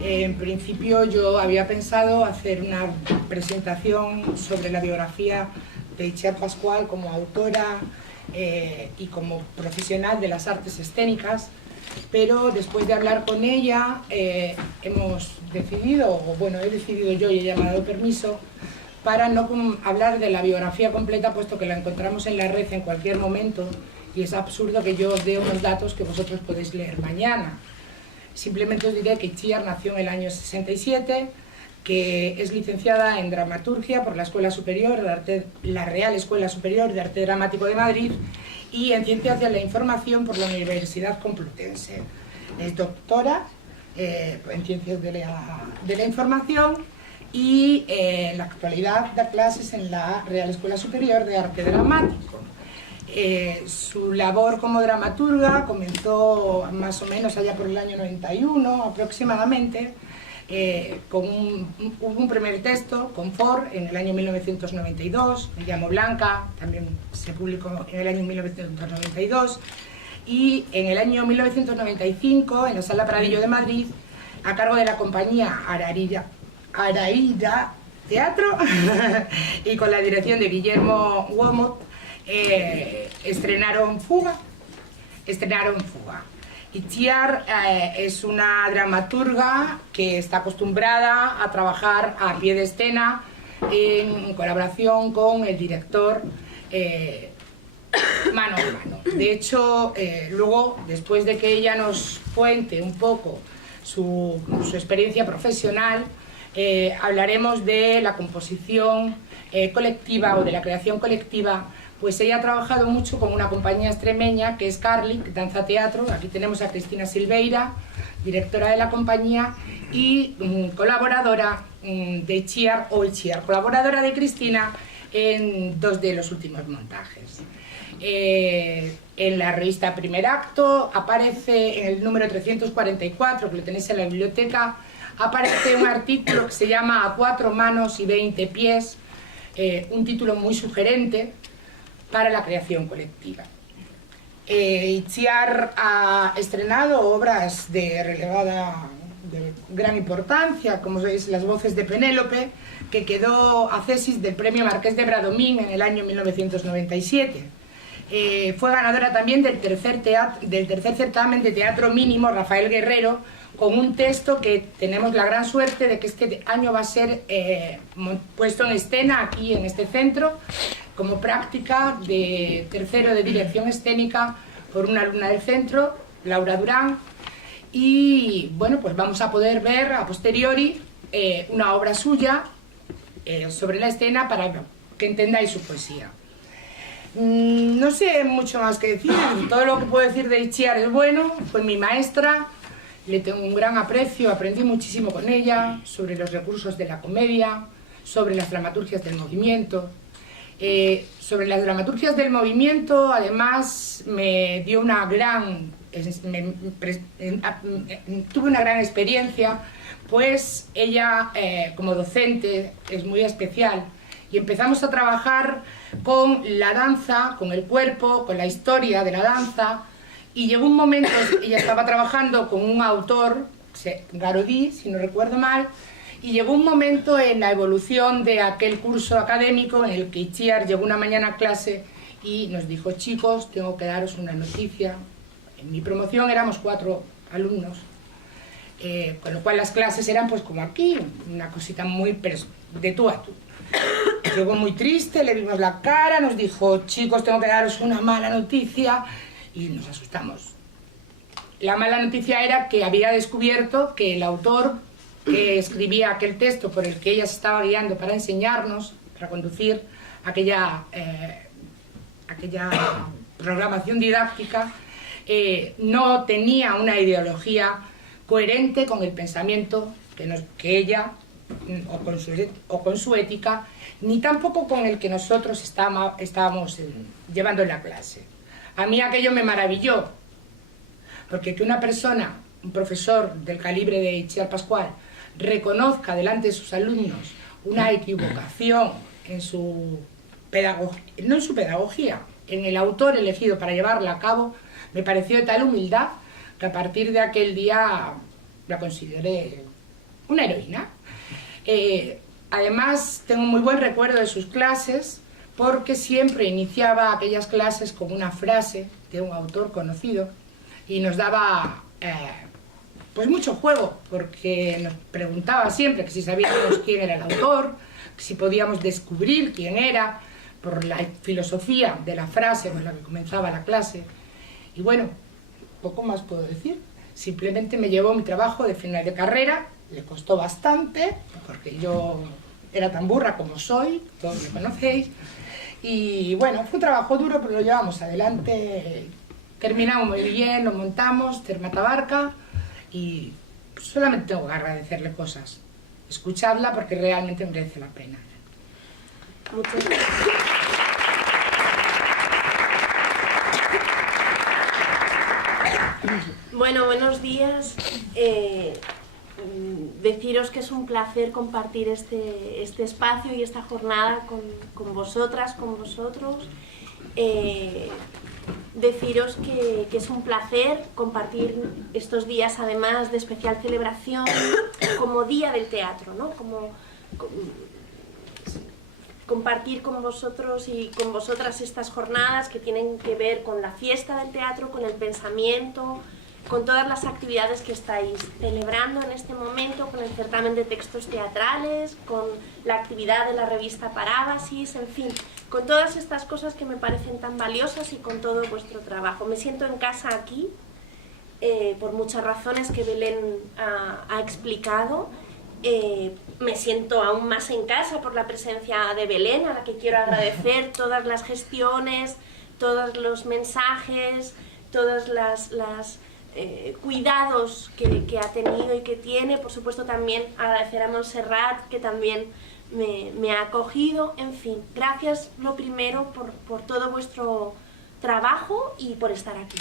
En principio yo había pensado hacer una presentación sobre la biografía de Itziar Pascual como autora y como profesional de las artes escénicas, pero después de hablar con ella hemos decidido, o bueno, he decidido yo y ella me ha dado permiso, para no hablar de la biografía completa, puesto que la encontramos en la red en cualquier momento y es absurdo que yo os dé unos datos que vosotros podéis leer mañana. Simplemente os diré que Itziar nació en el año 67, que es licenciada en Dramaturgia por la la Real Escuela Superior de Arte Dramático de Madrid y en Ciencias de la Información por la Universidad Complutense. Es doctora en Ciencias de la Información y en la actualidad da clases en la Real Escuela Superior de Arte Dramático. Su labor como dramaturga comenzó más o menos allá por el año 91 aproximadamente, con un primer texto, Confort, en el año 1992, Me llamo Blanca, también se publicó en el año 1992, y en el año 1995, en la Sala Pradillo de Madrid, a cargo de la compañía Araída Teatro y con la dirección de Guillermo Wilmot, estrenaron Fuga. Itziar es una dramaturga que está acostumbrada a trabajar a pie de escena en colaboración con el director mano a mano. De hecho, luego, después de que ella nos cuente un poco su experiencia profesional, hablaremos de la composición colectiva o de la creación colectiva. Pues ella ha trabajado mucho con una compañía extremeña que es Carlic Danza Teatro. Aquí tenemos a Cristina Silveira, directora de la compañía y colaboradora de Itziar, colaboradora de Cristina en 2 de los últimos montajes. En la revista Primer Acto aparece en el número 344, que lo tenéis en la biblioteca, aparece un artículo que se llama A 4 manos y 20 pies, un título muy sugerente para la creación colectiva. Itziar ha estrenado obras de gran importancia, como veis, Las voces de Penélope, que quedó accesis del Premio Marqués de Bradomín en el año 1997. Fue ganadora también del tercer certamen de teatro mínimo Rafael Guerrero, con un texto que tenemos la gran suerte de que este año va a ser puesto en escena aquí en este centro, como práctica de tercero de dirección escénica por una alumna del centro, Laura Durán, y bueno, pues vamos a poder ver a posteriori una obra suya sobre la escena para que entendáis su poesía. No sé mucho más que decir, todo lo que puedo decir de Itziar es bueno, fue mi maestra, le tengo un gran aprecio, aprendí muchísimo con ella sobre los recursos de la comedia, sobre las dramaturgias del movimiento. Sobre las dramaturgias del movimiento, además, me dio tuve una gran experiencia, pues ella, como docente, es muy especial, y empezamos a trabajar con la danza, con el cuerpo, con la historia de la danza, y llegó un momento, ella estaba trabajando con un autor, Garodí, si no recuerdo mal, y llegó un momento en la evolución de aquel curso académico en el que Itziar llegó una mañana a clase y nos dijo: chicos, tengo que daros una noticia. En mi promoción éramos 4 alumnos, con lo cual las clases eran pues como aquí, una cosita muy de tú a tú. Llegó muy triste, le vimos la cara, nos dijo: chicos, tengo que daros una mala noticia, y nos asustamos. la mala noticia era que había descubierto que el autor que escribía aquel texto por el que ella se estaba guiando para enseñarnos, para conducir aquella programación didáctica, no tenía una ideología coherente con el pensamiento que ella, o con su ética, ni tampoco con el que nosotros estábamos llevando en la clase. A mí aquello me maravilló, porque que una persona, un profesor del calibre de Itziar Pascual, reconozca delante de sus alumnos una equivocación en su pedagogía, no en su pedagogía, en el autor elegido para llevarla a cabo, me pareció de tal humildad que a partir de aquel día la consideré una heroína. Además, tengo muy buen recuerdo de sus clases, porque siempre iniciaba aquellas clases con una frase de un autor conocido y nos daba pues mucho juego, porque nos preguntaba siempre que si sabíamos quién era el autor, que si podíamos descubrir quién era, por la filosofía de la frase con la que comenzaba la clase. Y bueno, poco más puedo decir. Simplemente me llevó mi trabajo de final de carrera, le costó bastante, porque yo era tan burra como soy, todos me conocéis, y bueno, fue un trabajo duro, pero lo llevamos adelante, terminamos muy bien, lo montamos, Termatabarca, y solamente tengo que agradecerle cosas, escuchadla porque realmente merece la pena. Muchas gracias. Bueno, buenos días. Deciros que es un placer compartir este espacio y esta jornada con vosotras, con vosotros. Deciros que es un placer compartir estos días, además de especial celebración, como Día del Teatro, ¿no? Compartir con vosotros y con vosotras estas jornadas que tienen que ver con la fiesta del teatro, con el pensamiento, con todas las actividades que estáis celebrando en este momento, con el certamen de textos teatrales, con la actividad de la revista Parábasis, en fin, con todas estas cosas que me parecen tan valiosas y con todo vuestro trabajo. Me siento en casa aquí, por muchas razones que Belén ha explicado. Me siento aún más en casa por la presencia de Belén, a la que quiero agradecer todas las gestiones, todos los mensajes, todos los cuidados que ha tenido y que tiene. Por supuesto también agradecer a Montserrat, que también me ha acogido. En fin, gracias lo primero por todo vuestro trabajo y por estar aquí.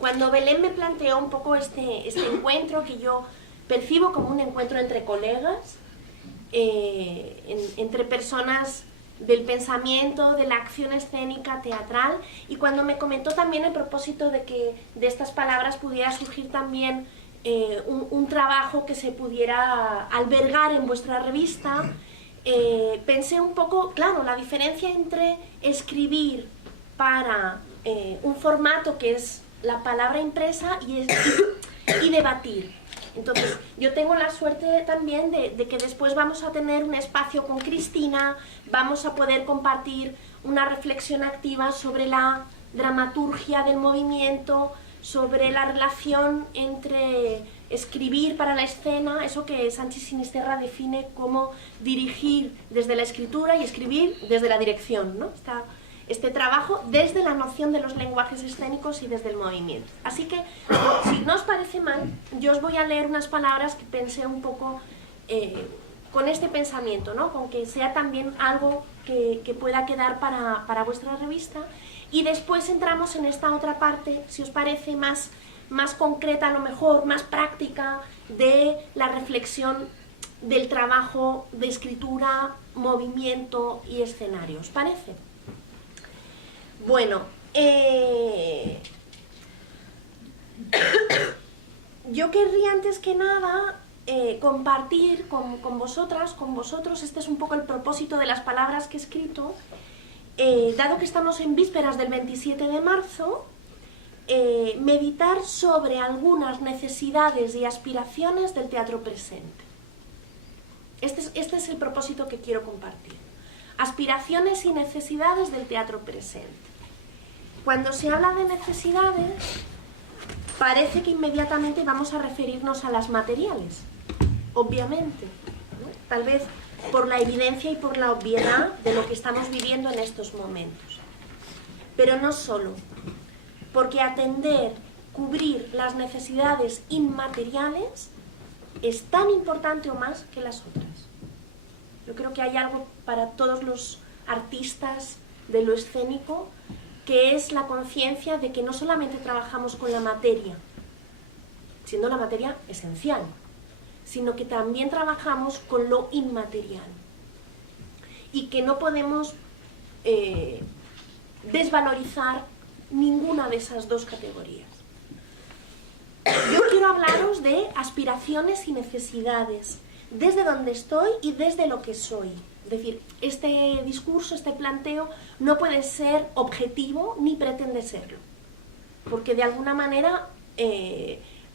Cuando Belén me planteó un poco este encuentro, que yo percibo como un encuentro entre colegas, entre personas del pensamiento, de la acción escénica, teatral, y cuando me comentó también el propósito de que de estas palabras pudiera surgir también un trabajo que se pudiera albergar en vuestra revista, pensé un poco, claro, la diferencia entre escribir para un formato que es la palabra impresa y debatir. Entonces, yo tengo la suerte también de que después vamos a tener un espacio con Cristina, vamos a poder compartir una reflexión activa sobre la dramaturgia del movimiento, sobre la relación entre escribir para la escena, eso que Sánchez Sinisterra define como dirigir desde la escritura y escribir desde la dirección, ¿no? Este trabajo desde la noción de los lenguajes escénicos y desde el movimiento. Así que, si no os parece mal, yo os voy a leer unas palabras que pensé un poco con este pensamiento, ¿no? Con que sea también algo que pueda quedar para vuestra revista, y después entramos en esta otra parte, si os parece, más concreta, a lo mejor, más práctica, de la reflexión del trabajo de escritura, movimiento y escenario. ¿Os parece? Bueno, yo querría antes que nada compartir con vosotras, con vosotros, este es un poco el propósito de las palabras que he escrito, dado que estamos en vísperas del 27 de marzo, meditar sobre algunas necesidades y aspiraciones del teatro presente. Este es el propósito que quiero compartir. Aspiraciones y necesidades del teatro presente. Cuando se habla de necesidades, parece que inmediatamente vamos a referirnos a las materiales, obviamente, ¿no? Tal vez por la evidencia y por la obviedad de lo que estamos viviendo en estos momentos. Pero no solo, porque atender, cubrir las necesidades inmateriales es tan importante o más que las otras. Yo creo que hay algo para todos los artistas de lo escénico, que es la conciencia de que no solamente trabajamos con la materia, siendo la materia esencial, sino que también trabajamos con lo inmaterial. Y que no podemos desvalorizar ninguna de esas dos categorías. Yo quiero hablaros de aspiraciones y necesidades, desde donde estoy y desde lo que soy. Es decir, este discurso, este planteo, no puede ser objetivo ni pretende serlo. Porque de alguna manera,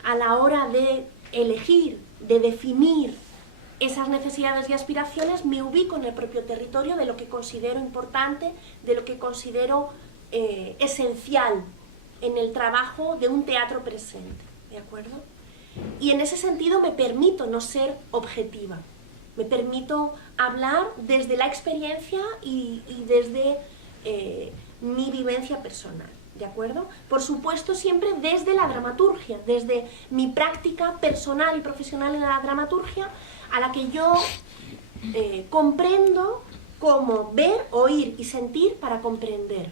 a la hora de elegir, de definir esas necesidades y aspiraciones, me ubico en el propio territorio de lo que considero importante, de lo que considero esencial en el trabajo de un teatro presente. ¿De acuerdo? Y en ese sentido me permito no ser objetiva. Me permito hablar desde la experiencia y desde mi vivencia personal, ¿de acuerdo? Por supuesto, siempre desde la dramaturgia, desde mi práctica personal y profesional en la dramaturgia, a la que yo comprendo cómo ver, oír y sentir para comprender.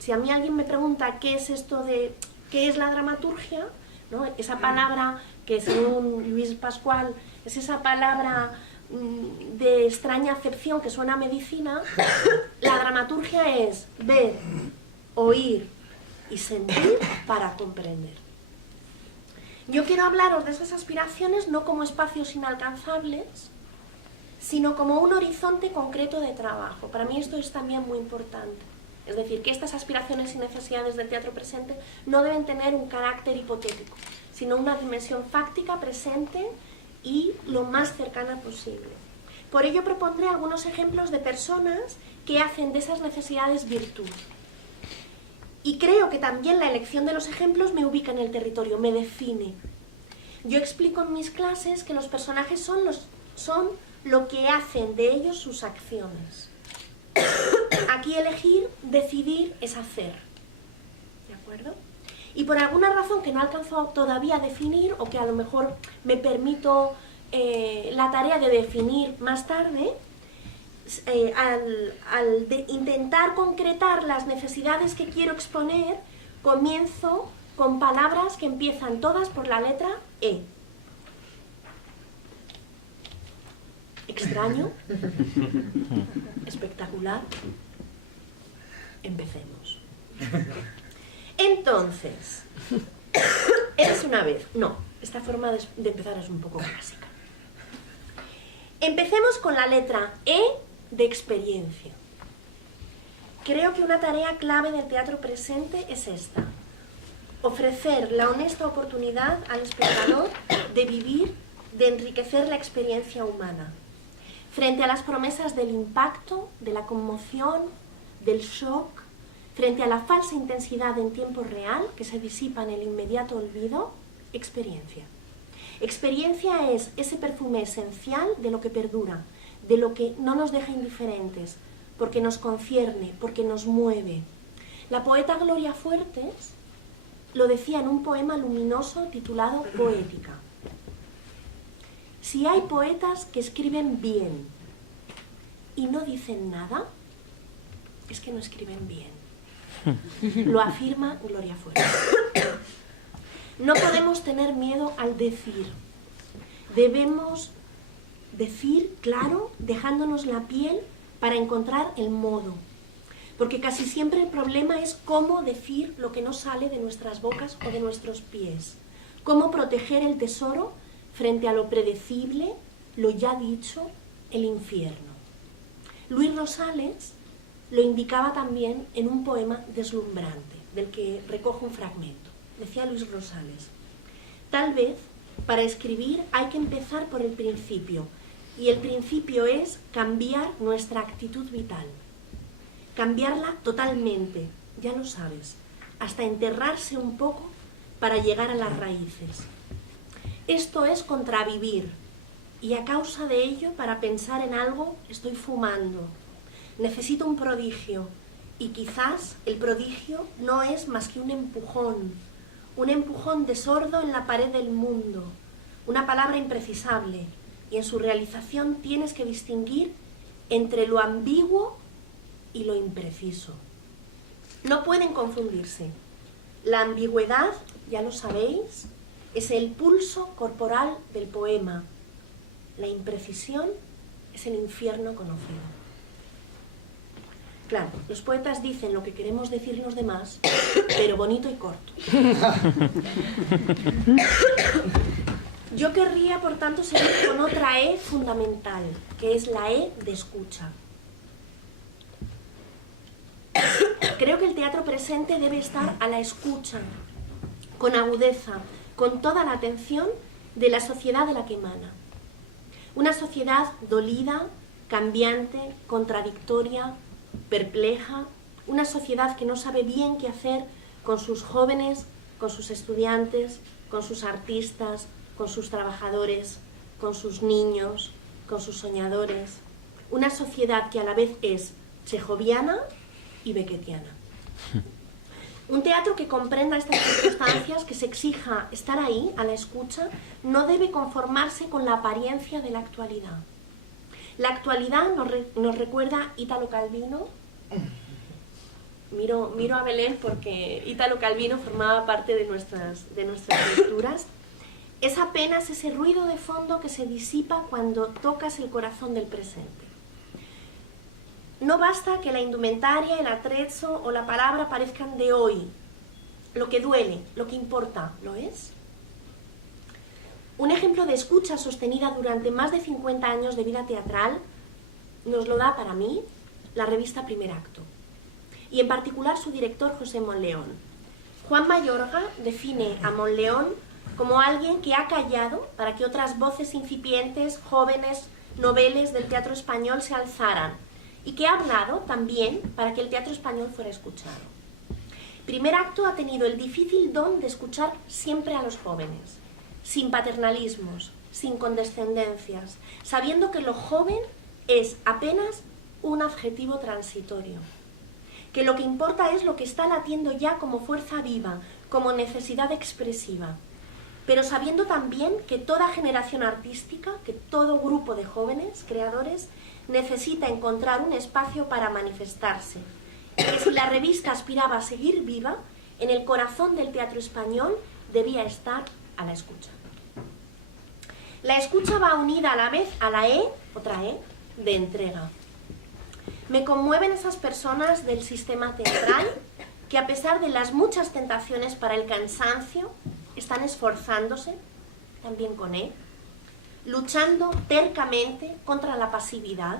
Si a mí alguien me pregunta qué es esto de qué es la dramaturgia, ¿no? Esa palabra que según Luis Pascual es esa palabra de extraña acepción que suena a medicina, la dramaturgia es ver, oír y sentir para comprender. Yo quiero hablaros de esas aspiraciones no como espacios inalcanzables, sino como un horizonte concreto de trabajo. Para mí esto es también muy importante. Es decir, que estas aspiraciones y necesidades del teatro presente no deben tener un carácter hipotético, sino una dimensión fáctica, presente y lo más cercana posible. Por ello propondré algunos ejemplos de personas que hacen de esas necesidades virtud. Y creo que también la elección de los ejemplos me ubica en el territorio, me define. Yo explico en mis clases que los personajes son lo que hacen de ellos sus acciones. Aquí elegir, decidir es hacer. ¿De acuerdo? Y por alguna razón que no alcanzo todavía a definir, o que a lo mejor me permito la tarea de definir más tarde, al intentar concretar las necesidades que quiero exponer, comienzo con palabras que empiezan todas por la letra E. Extraño, espectacular, empecemos. Entonces, ¿eres una vez? No, esta forma de empezar es un poco clásica. Empecemos con la letra E de experiencia. Creo que una tarea clave del teatro presente es esta: ofrecer la honesta oportunidad al espectador de vivir, de enriquecer la experiencia humana, frente a las promesas del impacto, de la conmoción, del shock, frente a la falsa intensidad en tiempo real que se disipa en el inmediato olvido, experiencia. Experiencia es ese perfume esencial de lo que perdura, de lo que no nos deja indiferentes, porque nos concierne, porque nos mueve. La poeta Gloria Fuertes lo decía en un poema luminoso titulado Poética. Si hay poetas que escriben bien y no dicen nada, es que no escriben bien. Lo afirma Gloria Fuertes. No podemos tener miedo al decir. Debemos decir, claro, dejándonos la piel para encontrar el modo. Porque casi siempre el problema es cómo decir lo que no sale de nuestras bocas o de nuestros pies. Cómo proteger el tesoro frente a lo predecible, lo ya dicho, el infierno. Luis Rosales lo indicaba también en un poema deslumbrante, del que recojo un fragmento. Decía Luis Rosales: tal vez para escribir hay que empezar por el principio, y el principio es cambiar nuestra actitud vital. Cambiarla totalmente, ya lo sabes, hasta enterrarse un poco para llegar a las raíces. Esto es contravivir, y a causa de ello, para pensar en algo, estoy fumando. Necesito un prodigio, y quizás el prodigio no es más que un empujón de sordo en la pared del mundo, una palabra imprecisable, y en su realización tienes que distinguir entre lo ambiguo y lo impreciso. No pueden confundirse. La ambigüedad, ya lo sabéis, es el pulso corporal del poema. La imprecisión es el infierno conocido. Claro, los poetas dicen lo que queremos decir los demás, pero bonito y corto. Yo querría, por tanto, seguir con otra E fundamental, que es la E de escucha. Creo que el teatro presente debe estar a la escucha, con agudeza, con toda la atención de la sociedad de la que emana. Una sociedad dolida, cambiante, contradictoria, perpleja, una sociedad que no sabe bien qué hacer con sus jóvenes, con sus estudiantes, con sus artistas, con sus trabajadores, con sus niños, con sus soñadores. Una sociedad que a la vez es chejoviana y beckettiana. Un teatro que comprenda estas circunstancias, que se exija estar ahí, a la escucha, no debe conformarse con la apariencia de la actualidad. La actualidad nos recuerda Italo Calvino. Miro a Belén porque Italo Calvino formaba parte de nuestras lecturas. Es apenas ese ruido de fondo que se disipa cuando tocas el corazón del presente. No basta que la indumentaria, el atrezzo o la palabra parezcan de hoy. Lo que duele, lo que importa, ¿lo es? Un ejemplo de escucha sostenida durante más de 50 años de vida teatral nos lo da, para mí, la revista Primer Acto, y en particular su director José Monleón. Juan Mayorga define a Monleón como alguien que ha callado para que otras voces incipientes, jóvenes, noveles del teatro español se alzaran, y que ha hablado también para que el teatro español fuera escuchado. Primer Acto ha tenido el difícil don de escuchar siempre a los jóvenes, sin paternalismos, sin condescendencias, sabiendo que lo joven es apenas un adjetivo transitorio, que lo que importa es lo que está latiendo ya como fuerza viva, como necesidad expresiva, pero sabiendo también que toda generación artística, que todo grupo de jóvenes creadores necesita encontrar un espacio para manifestarse, que si la revista aspiraba a seguir viva, en el corazón del teatro español debía estar a la escucha. La escucha va unida a la vez a la E, otra E, de entrega. Me conmueven esas personas del sistema teatral que, a pesar de las muchas tentaciones para el cansancio, están esforzándose, también con E, luchando tercamente contra la pasividad,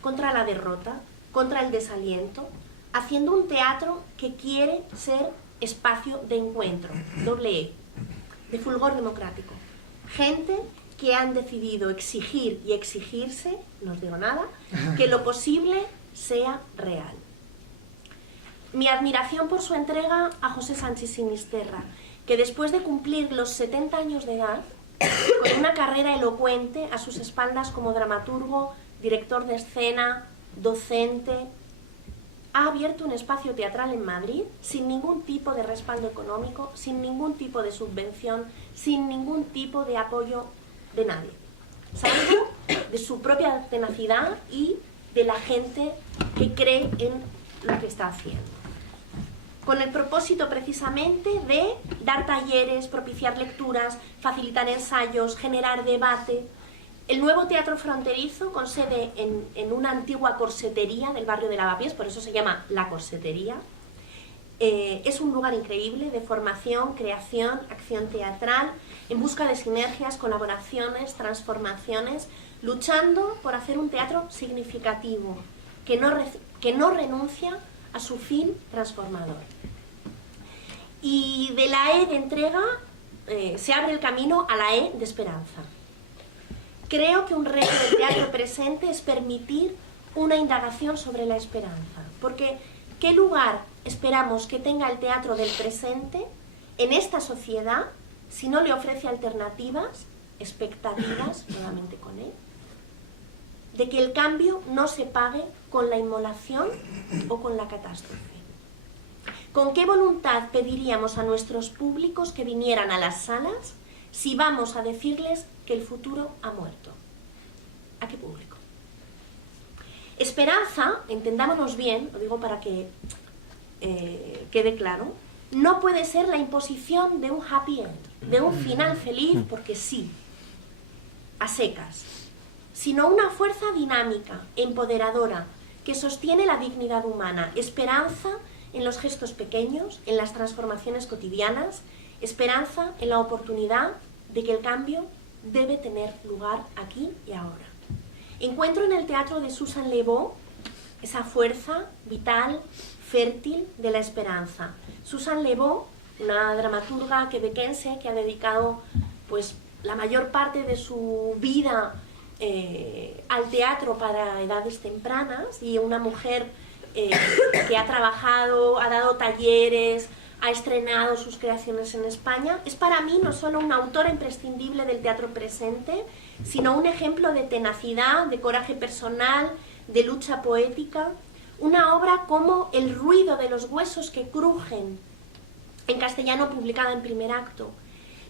contra la derrota, contra el desaliento, haciendo un teatro que quiere ser espacio de encuentro, doble E, de fulgor democrático. Gente que han decidido exigir y exigirse, no os digo nada, que lo posible sea real. Mi admiración por su entrega a José Sánchez Sinisterra, que después de cumplir los 70 años de edad, con una carrera elocuente a sus espaldas como dramaturgo, director de escena, docente, ha abierto un espacio teatral en Madrid sin ningún tipo de respaldo económico, sin ningún tipo de subvención, sin ningún tipo de apoyo de nadie, salvo de su propia tenacidad y de la gente que cree en lo que está haciendo, con el propósito precisamente de dar talleres, propiciar lecturas, facilitar ensayos, generar debate. El nuevo teatro fronterizo, con sede en una antigua corsetería del barrio de Lavapiés, por eso se llama La Corsetería, es un lugar increíble de formación, creación, acción teatral, en busca de sinergias, colaboraciones, transformaciones, luchando por hacer un teatro significativo, que no renuncia a su fin transformador. Y de la E de entrega se abre el camino a la E de esperanza. Creo que un reto del teatro presente es permitir una indagación sobre la esperanza, porque ¿qué lugar esperamos que tenga el teatro del presente en esta sociedad si no le ofrece alternativas, expectativas, nuevamente con él, de que el cambio no se pague con la inmolación o con la catástrofe? ¿Con qué voluntad pediríamos a nuestros públicos que vinieran a las salas si vamos a decirles que el futuro ha muerto? ¿A qué público? Esperanza, entendámonos bien, lo digo para que quede claro, no puede ser la imposición de un happy end, de un final feliz porque sí, a secas, sino una fuerza dinámica, empoderadora, que sostiene la dignidad humana, esperanza en los gestos pequeños, en las transformaciones cotidianas, esperanza en la oportunidad de que el cambio debe tener lugar aquí y ahora. Encuentro en el teatro de Susan Le Beau esa fuerza vital, fértil de la esperanza. Susan Le Beau, una dramaturga quebequense que ha dedicado pues, la mayor parte de su vida al teatro para edades tempranas, y una mujer que ha trabajado, ha dado talleres, ha estrenado sus creaciones en España, es para mí no solo una autora imprescindible del teatro presente, sino un ejemplo de tenacidad, de coraje personal, de lucha poética, una obra como El ruido de los huesos que crujen, en castellano publicada en primer acto,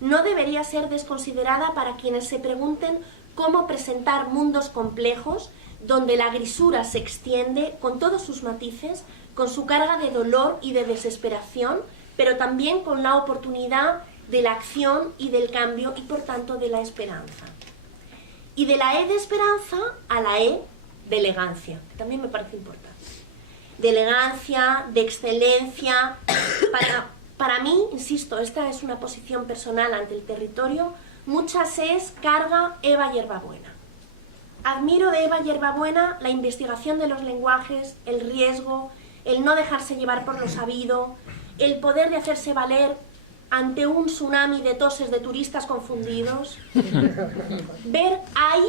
no debería ser desconsiderada para quienes se pregunten cómo presentar mundos complejos donde la grisura se extiende con todos sus matices, con su carga de dolor y de desesperación, pero también con la oportunidad de la acción y del cambio y por tanto de la esperanza. Y de la E de esperanza a la E de elegancia, que también me parece importante. De elegancia, de excelencia. Para mí, insisto, esta es una posición personal ante el territorio, muchas es carga Eva Yerbabuena. Admiro de Eva Yerbabuena la investigación de los lenguajes, el riesgo, el no dejarse llevar por lo sabido, el poder de hacerse valer ante un tsunami de toses de turistas confundidos. Ver Ay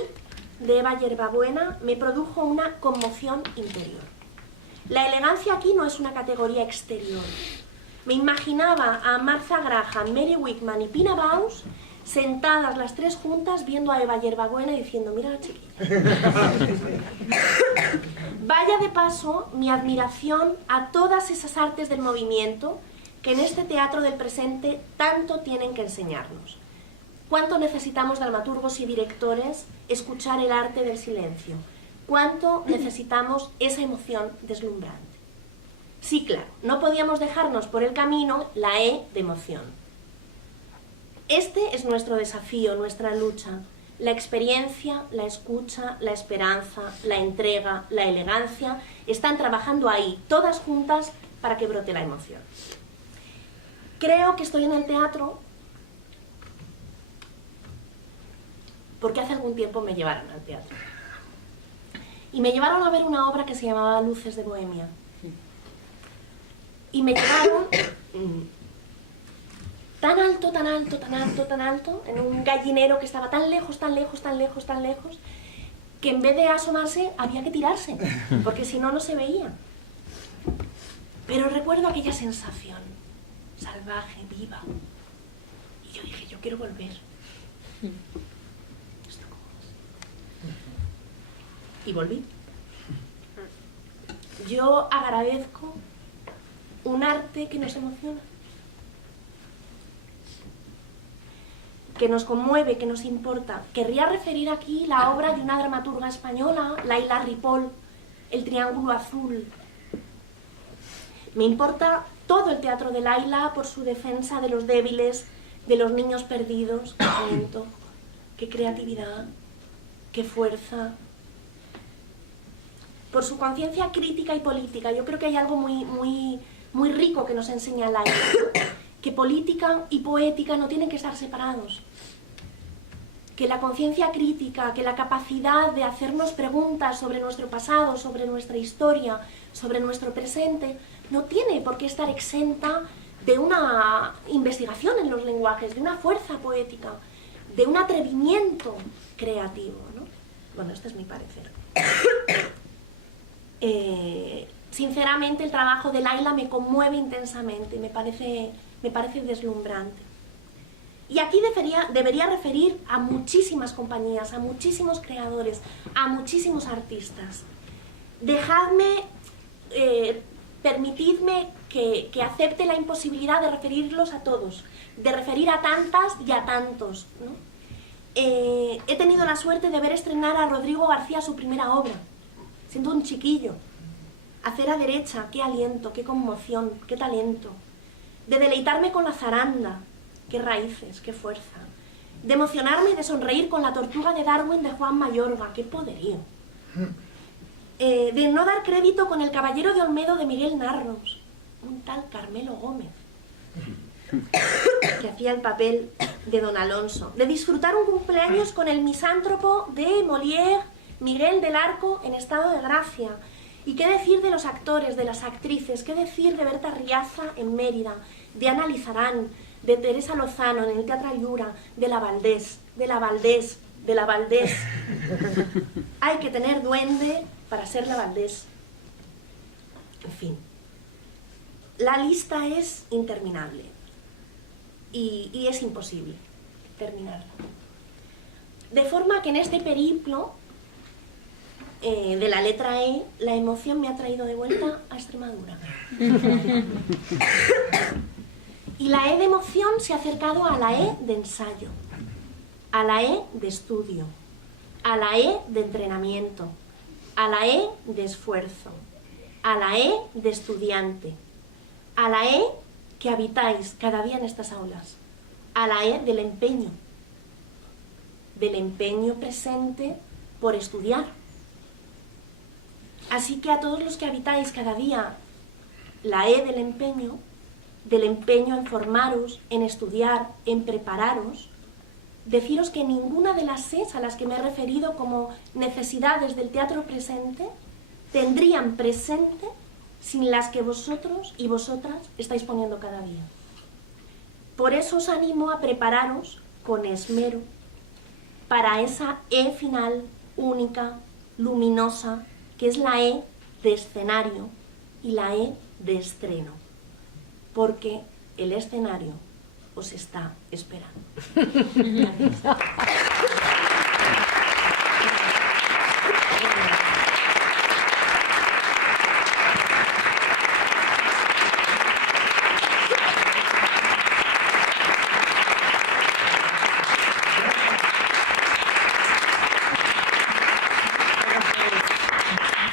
de Eva Yerbabuena me produjo una conmoción interior. La elegancia aquí no es una categoría exterior. Me imaginaba a Martha Graham, Mary Wickman y Pina Bausch sentadas las tres juntas viendo a Eva Yerbabuena y diciendo, mira la chiquilla. Vaya de paso mi admiración a todas esas artes del movimiento que en este teatro del presente tanto tienen que enseñarnos. ¿Cuánto necesitamos dramaturgos y directores escuchar el arte del silencio? ¿Cuánto necesitamos esa emoción deslumbrante? Sí, claro, no podíamos dejarnos por el camino la E de emoción. Este es nuestro desafío, nuestra lucha. La experiencia, la escucha, la esperanza, la entrega, la elegancia están trabajando ahí, todas juntas, para que brote la emoción. Creo que estoy en el teatro porque hace algún tiempo me llevaron al teatro. Y me llevaron a ver una obra que se llamaba Luces de Bohemia. Y me llevaron tan alto, tan alto, tan alto, tan alto, en un gallinero que estaba tan lejos, tan lejos, tan lejos, tan lejos, que en vez de asomarse había que tirarse, porque si no, no se veía. Pero recuerdo aquella sensación salvaje, viva. Y yo dije, yo quiero volver. ¿Esto cómo es? Y volví. Yo agradezco un arte que nos emociona, que nos conmueve, que nos importa. Querría referir aquí la obra de una dramaturga española, Laila Ripoll, El Triángulo Azul. Me importa todo el teatro de Laila por su defensa de los débiles, de los niños perdidos. Qué talento, qué creatividad, qué fuerza. Por su conciencia crítica y política. Yo creo que hay algo muy rico que nos enseña Laila, que política y poética no tienen que estar separados, que la conciencia crítica, que la capacidad de hacernos preguntas sobre nuestro pasado, sobre nuestra historia, sobre nuestro presente, no tiene por qué estar exenta de una investigación en los lenguajes, de una fuerza poética, de un atrevimiento creativo, ¿no? Bueno, este es mi parecer. sinceramente el trabajo de Laila me conmueve intensamente, me parece deslumbrante. Y aquí debería referir a muchísimas compañías, a muchísimos creadores, a muchísimos artistas. Permitidme que acepte la imposibilidad de referirlos a todos, de referir a tantas y a tantos, ¿no? He tenido la suerte de ver estrenar a Rodrigo García su primera obra, siendo un chiquillo. Acera derecha, qué aliento, qué conmoción, qué talento. De deleitarme con la zaranda, qué raíces, qué fuerza. De emocionarme y de sonreír con la tortuga de Darwin de Juan Mayorga, qué poderío. De no dar crédito con el Caballero de Olmedo de Miguel Narros, un tal Carmelo Gómez, que hacía el papel de Don Alonso. De disfrutar un cumpleaños con el misántropo de Molière, Miguel del Arco, en estado de gracia. Y qué decir de los actores, de las actrices, qué decir de Berta Riaza en Mérida, de Ana Lizarán, de Teresa Lozano en el Teatro Allura, de la Valdés, de la Valdés, de la Valdés. Hay que tener duende para ser la Valdés. En fin, la lista es interminable y es imposible terminarla. De forma que en este periplo de la letra E, la emoción me ha traído de vuelta a Extremadura. Y la E de emoción se ha acercado a la E de ensayo, a la E de estudio, a la E de entrenamiento, a la E de esfuerzo, a la E de estudiante, a la E que habitáis cada día en estas aulas, a la E del empeño presente por estudiar. Así que a todos los que habitáis cada día la E del empeño en formaros, en estudiar, en prepararos, deciros que ninguna de las E's a las que me he referido como necesidades del teatro presente tendrían presente sin las que vosotros y vosotras estáis poniendo cada día. Por eso os animo a prepararos con esmero para esa E final, única, luminosa, que es la E de escenario y la E de estreno, porque el escenario os está esperando. Gracias.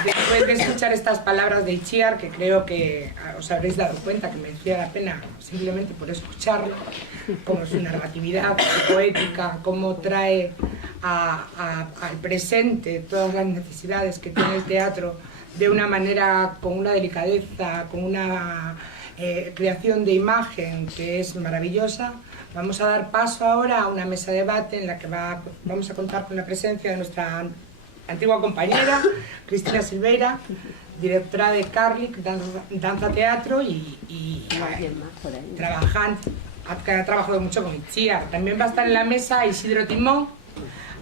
Después de escuchar estas palabras de Itziar, que creo que os habréis dado cuenta que merecía la pena simplemente por escucharlo, como su narratividad, su poética, cómo trae al presente todas las necesidades que tiene el teatro de una manera, con una delicadeza, con una creación de imagen que es maravillosa. Vamos a dar paso ahora a una mesa de debate en la que vamos a contar con la presencia de nuestra antigua compañera, Cristina Silveira, directora de Carlic, Danza Teatro y ha trabajado mucho con Itziar. También va a estar en la mesa Isidro Timón,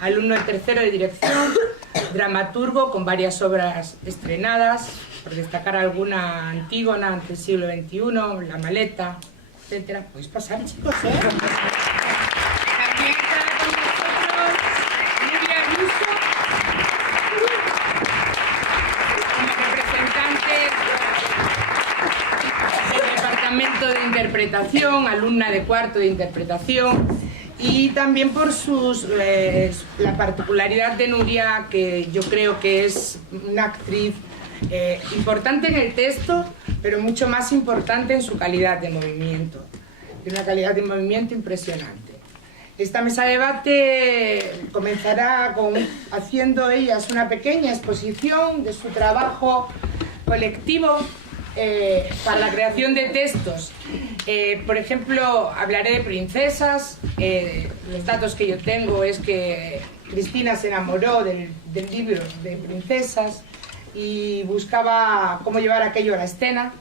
alumno de tercero de dirección, dramaturgo con varias obras estrenadas, por destacar alguna: Antígona ante el siglo XXI, La maleta, etc. Podéis pasar, chicos, ¿eh? También está con nosotros Nuria Russo, como representante del Departamento de Interpretación, alumna de cuarto de Interpretación, y también por la particularidad de Nuria, que yo creo que es una actriz importante en el texto, pero mucho más importante en su calidad de movimiento. Tiene una calidad de movimiento impresionante. Esta mesa de debate comenzará haciendo ellas una pequeña exposición de su trabajo colectivo para la creación de textos. Por ejemplo, hablaré de princesas. Los datos que yo tengo es que Cristina se enamoró del libro de princesas y buscaba cómo llevar aquello a la escena.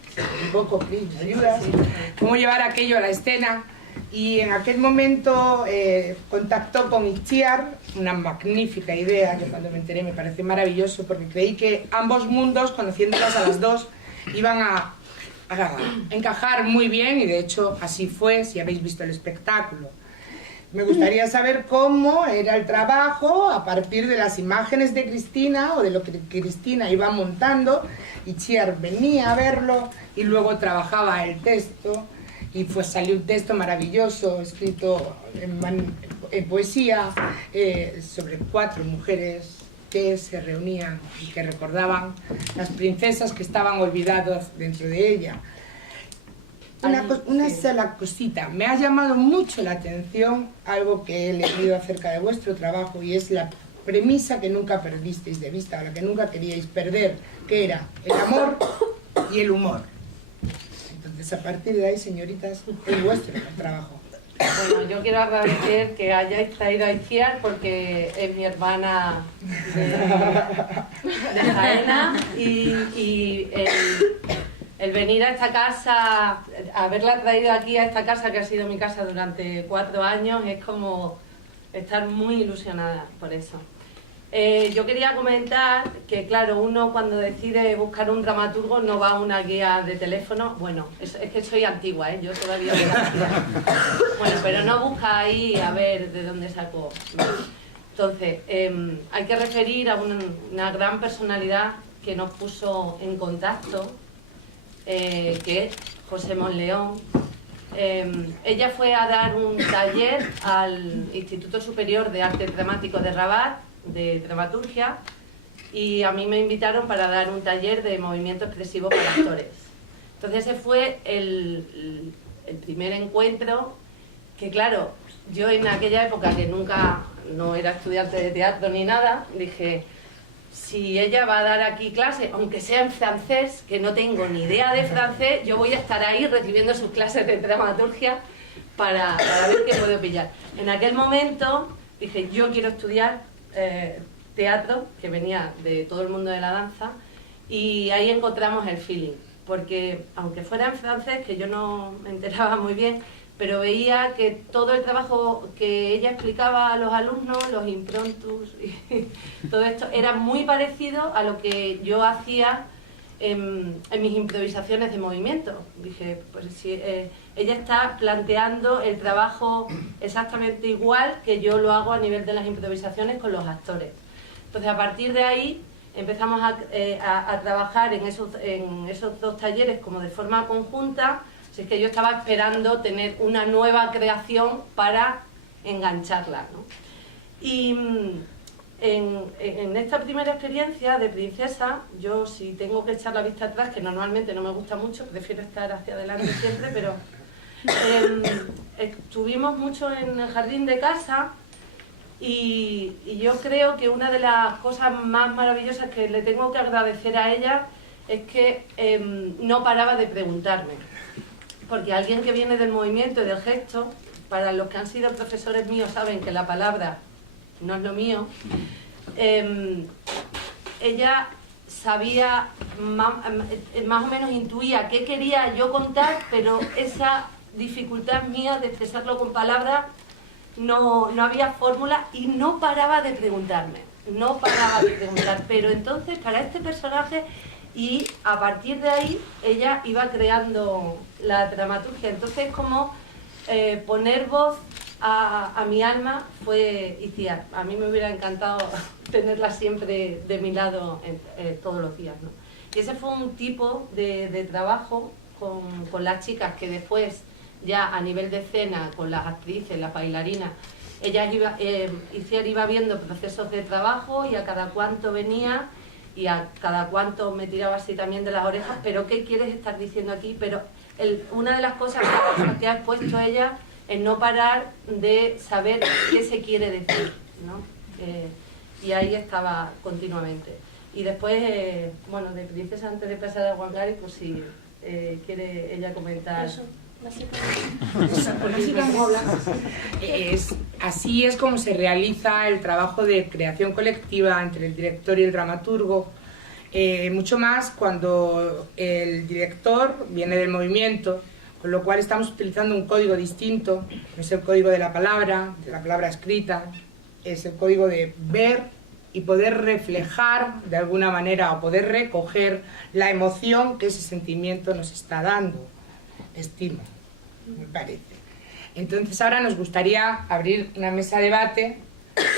Un poco, Cris, ¿me ayudas? Cómo llevar aquello a la escena. Y en aquel momento contactó con Itziar, una magnífica idea que cuando me enteré me pareció maravilloso, porque creí que ambos mundos, conociéndolas a las dos, iban a encajar muy bien, y de hecho así fue, si habéis visto el espectáculo. Me gustaría saber cómo era el trabajo a partir de las imágenes de Cristina o de lo que Cristina iba montando. Itziar venía a verlo y luego trabajaba el texto, y pues salió un texto maravilloso escrito en poesía sobre 4 mujeres que se reunían y que recordaban las princesas que estaban olvidadas dentro de ella. Una sola cosita, me ha llamado mucho la atención algo que he leído acerca de vuestro trabajo, y es la premisa que nunca perdisteis de vista, o la que nunca queríais perder, que era el amor y el humor. Entonces, a partir de ahí, señoritas, es vuestro trabajo. Bueno, yo quiero agradecer que hayáis traído a Itziar, porque es mi hermana de Jaena, y el venir a esta casa, haberla traído aquí a esta casa, que ha sido mi casa durante 4 años, es como estar muy ilusionada por eso. Yo quería comentar que, claro, uno cuando decide buscar un dramaturgo no va a una guía de teléfono. Bueno, es que soy antigua, yo todavía soy antigua. Bueno, pero no busca ahí a ver de dónde sacó. Entonces, hay que referir a una gran personalidad que nos puso en contacto, que es José Monleón. Ella fue a dar un taller al Instituto Superior de Arte Dramático de Rabat, de dramaturgia, y a mí me invitaron para dar un taller de movimiento expresivo para actores. Entonces ese fue el primer encuentro, que claro, yo en aquella época, que no era estudiante de teatro ni nada, dije, si ella va a dar aquí clase, aunque sea en francés, que no tengo ni idea de francés, yo voy a estar ahí recibiendo sus clases de dramaturgia para ver qué puedo pillar. En aquel momento dije, yo quiero estudiar teatro, que venía de todo el mundo de la danza, y ahí encontramos el feeling, porque aunque fuera en francés, que yo no me enteraba muy bien, pero veía que todo el trabajo que ella explicaba a los alumnos, los improntus y todo esto, era muy parecido a lo que yo hacía en mis improvisaciones de movimiento. Dije, pues si ella está planteando el trabajo exactamente igual que yo lo hago a nivel de las improvisaciones con los actores. Entonces, a partir de ahí empezamos a trabajar en esos 2 talleres como de forma conjunta. Así es que yo estaba esperando tener una nueva creación para engancharla, ¿no? Y en esta primera experiencia de princesa, yo, si tengo que echar la vista atrás, que normalmente no me gusta mucho, prefiero estar hacia adelante siempre, pero estuvimos mucho en el jardín de casa, y yo creo que una de las cosas más maravillosas que le tengo que agradecer a ella es que no paraba de preguntarme. Porque alguien que viene del movimiento y del gesto, para los que han sido profesores míos saben que la palabra no es lo mío, ella sabía, más o menos intuía qué quería yo contar, pero esa dificultad mía de expresarlo con palabras, no había fórmula, y no paraba de preguntarme, pero entonces para este personaje, y a partir de ahí ella iba creando la dramaturgia. Entonces, como poner voz a mi alma fue Itziar. A mí me hubiera encantado tenerla siempre de mi lado todos los días, ¿no? Y ese fue un tipo de trabajo con las chicas, que después, ya a nivel de escena, con las actrices, las bailarinas, Itziar iba viendo procesos de trabajo, y a cada cuánto venía, y a cada cuánto me tiraba así también de las orejas, pero ¿qué quieres estar diciendo aquí? Pero una de las cosas que ha expuesto ella es no parar de saber qué se quiere decir, ¿no? Y ahí estaba continuamente. Y después, bueno, de princesa, antes de pasar a Wangari, pues si quiere ella comentar... Eso. Así es como se realiza el trabajo de creación colectiva entre el director y el dramaturgo, mucho más cuando el director viene del movimiento, con lo cual estamos utilizando un código distinto. No es el código de la palabra escrita, es el código de ver y poder reflejar de alguna manera o poder recoger la emoción que ese sentimiento nos está dando. Estimo, me parece. Entonces ahora nos gustaría abrir una mesa de debate